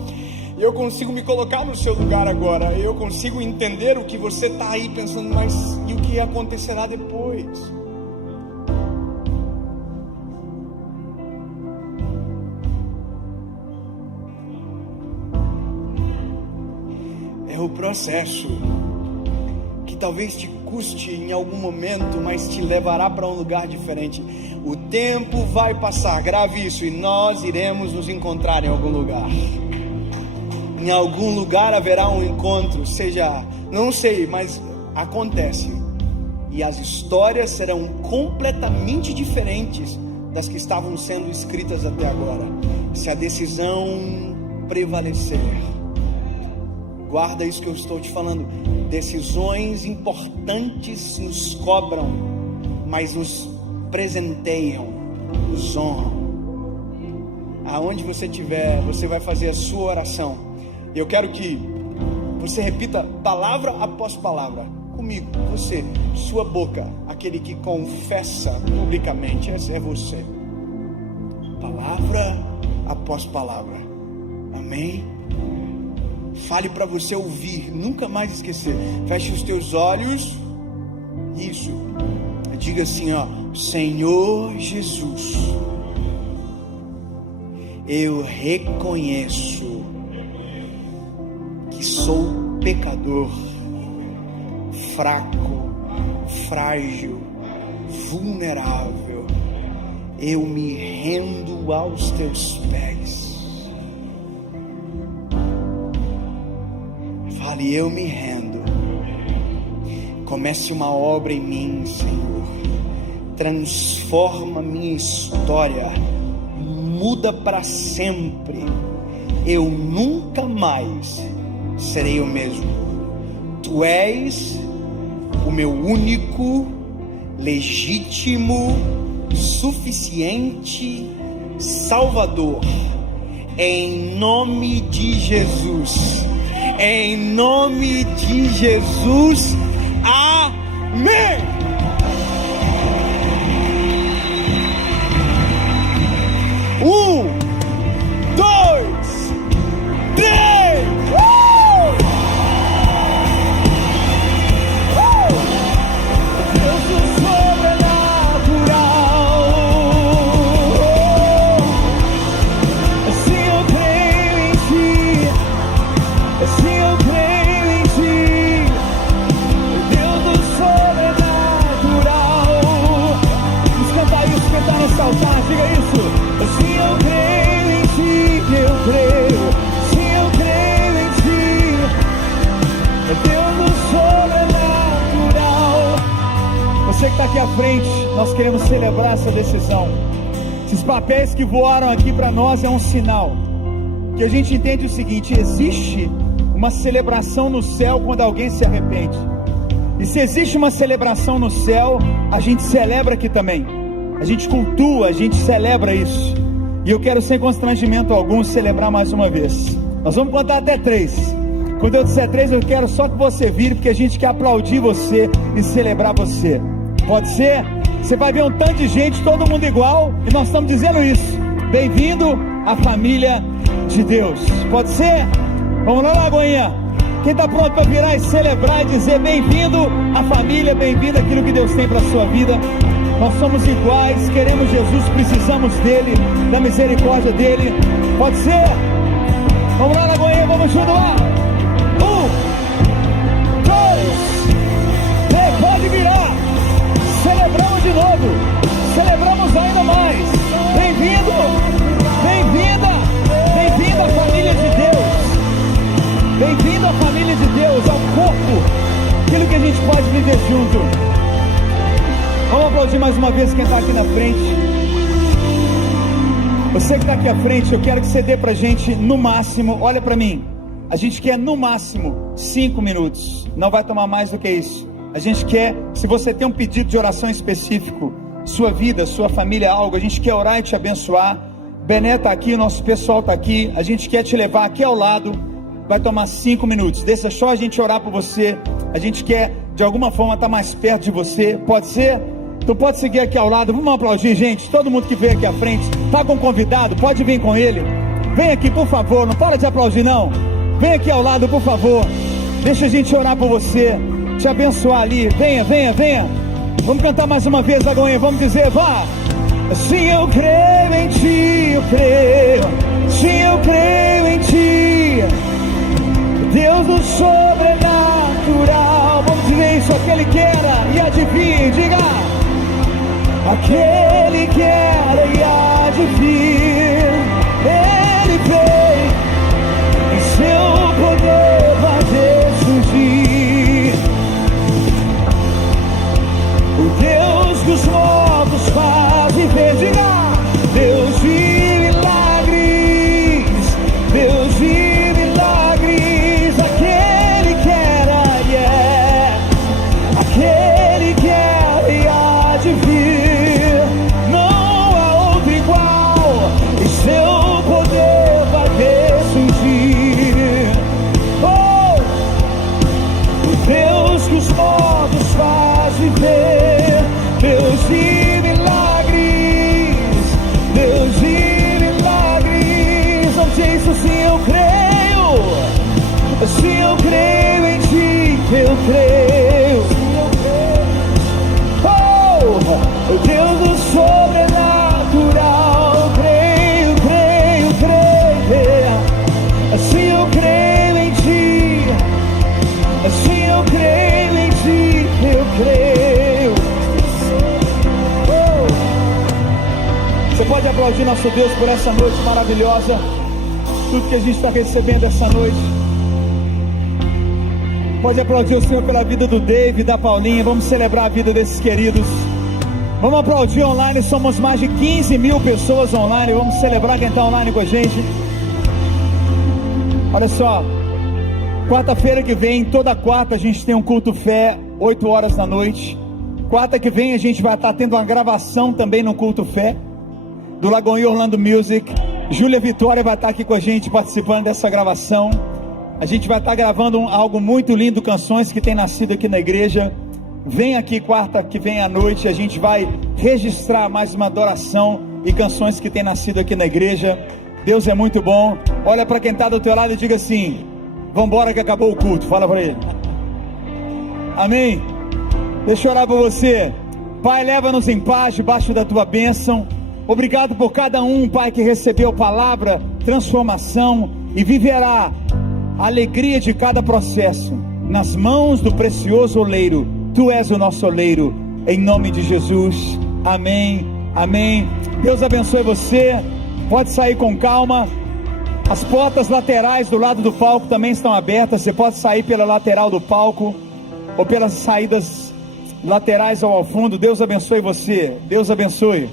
E eu consigo me colocar no seu lugar agora. Eu consigo entender o que você está aí pensando, mas e o que acontecerá depois? o processo, que talvez te custe em algum momento, mas te levará para um lugar diferente. O tempo vai passar, grave isso, e nós iremos nos encontrar em algum lugar. Em algum lugar haverá um encontro, seja, não sei, mas acontece. E as histórias serão completamente diferentes das que estavam sendo escritas até agora, se a decisão prevalecer. Guarda isso que eu estou te falando. Decisões importantes nos cobram, mas nos presenteiam, nos honram. Aonde você estiver, você vai fazer a sua oração. Eu quero que você repita palavra após palavra comigo. Você, sua boca, aquele que confessa publicamente, esse é você. Palavra após palavra. Amém? Fale para você ouvir, nunca mais esquecer. Feche os teus olhos. Isso. Diga assim, ó: Senhor Jesus, eu reconheço que sou pecador, fraco, frágil, vulnerável. Eu me rendo aos teus pés. Fale, eu me rendo. Comece uma obra em mim, Senhor. Transforma minha história. Muda para sempre. Eu nunca mais serei o mesmo. Tu és o meu único, legítimo, suficiente Salvador. Em nome de Jesus. Em nome de Jesus. Amém. Um, dois, três. Deus sobrenatural. Se eu creio em ti, se eu creio em ti, Deus do sobrenatural. Vamos cantar isso, cantar nesse altar, diga isso. Se eu creio em ti, eu creio. Se eu creio em ti, Deus do sobrenatural. Você que está aqui à frente, nós queremos celebrar essa decisão. Esses papéis que voaram aqui para nós é um sinal que a gente entende o seguinte: existe uma celebração no céu quando alguém se arrepende. E se existe uma celebração no céu, a gente celebra aqui também. A gente cultua, a gente celebra isso. E eu quero, sem constrangimento algum, celebrar mais uma vez. Nós vamos contar até 3. Quando eu disser 3, eu quero só que você vire, porque a gente quer aplaudir você e celebrar você. Pode ser? Você vai ver um tanto de gente, todo mundo igual, e nós estamos dizendo isso. Bem-vindo à família de Deus. Pode ser? Vamos lá, Lagoinha. Quem está pronto para virar e celebrar e dizer bem-vindo à família, bem-vindo àquilo que Deus tem para a sua vida. Nós somos iguais, queremos Jesus, precisamos dele, da misericórdia dele. Pode ser? Vamos lá, Lagoinha, vamos junto lá. 1, 2, 3, pode virar. Celebramos de novo, celebramos ainda mais. Bem-vindo, bem-vinda, bem-vindo à família de Deus. Bem-vindo à família de Deus, ao corpo, aquilo que a gente pode viver junto. Vamos aplaudir mais uma vez quem está aqui na frente. Você que está aqui à frente, eu quero que você dê pra gente no máximo, olha pra mim, a gente quer no máximo 5 minutos, não vai tomar mais do que isso. A gente quer, se você tem um pedido de oração específico, sua vida, sua família, algo, a gente quer orar e te abençoar. Bené está aqui, nosso pessoal está aqui, a gente quer te levar aqui ao lado. Vai tomar 5 minutos, deixa só a gente orar por você. A gente quer de alguma forma estar mais perto de você, pode ser? Tu pode seguir aqui ao lado, vamos aplaudir, gente. Todo mundo que veio aqui à frente, tá com convidado, pode vir com ele. Vem aqui, por favor, não para de aplaudir não. Vem aqui ao lado, por favor. Deixa a gente orar por você, te abençoar ali. Venha, venha, venha. Vamos cantar mais uma vez, Lagoinha, vamos dizer, vá. Se eu creio em ti, eu creio. Se eu creio em ti, Deus do sobrenatural. Vamos dizer isso, aquele que era e há de vir, diga. Aquele que era e há de vir, Ele vem, em seu poder vai ressurgir. O Deus dos mortos faz viver, diga. Deus de milagres, Deus de milagres, aquele que era e é, aquele que era e há de vir, não há outro igual, e seu poder vai ressurgir. Oh, o Deus que os mortos faz viver, Deus de milagres, Deus de milagres. Não sei se eu creio, se eu creio em ti, eu creio. Oh, o Deus do sobrenatural, creio, creio, creio. Assim eu creio em ti, assim eu creio em ti, eu creio. Oh. Você pode aplaudir nosso Deus por essa noite maravilhosa, tudo que a gente está recebendo essa noite. Pode aplaudir o Senhor pela vida do Dave, da Paulinha. Vamos celebrar a vida desses queridos. Vamos aplaudir online, somos mais de 15 mil pessoas online. Vamos celebrar quem está online com a gente. Olha só, quarta-feira que vem, toda quarta a gente tem um culto fé, 8 horas da noite. Quarta que vem a gente vai estar tendo uma gravação também no culto fé, do Lagoinha Orlando Music. Júlia Vitória vai estar aqui com a gente participando dessa gravação. A gente vai estar gravando algo muito lindo, canções que tem nascido aqui na igreja. Vem aqui quarta que vem à noite, a gente vai registrar mais uma adoração e canções que tem nascido aqui na igreja. Deus é muito bom. Olha para quem está do teu lado e diga assim: vambora que acabou o culto. Fala para ele. Amém? Deixa eu orar por você. Pai, leva-nos em paz debaixo da tua bênção. Obrigado por cada um, Pai, que recebeu palavra, transformação e viverá a alegria de cada processo nas mãos do precioso oleiro. Tu és o nosso oleiro, em nome de Jesus. Amém, amém. Deus abençoe você. Pode sair com calma. As portas laterais do lado do palco também estão abertas. Você pode sair pela lateral do palco ou pelas saídas laterais ao fundo. Deus abençoe você. Deus abençoe.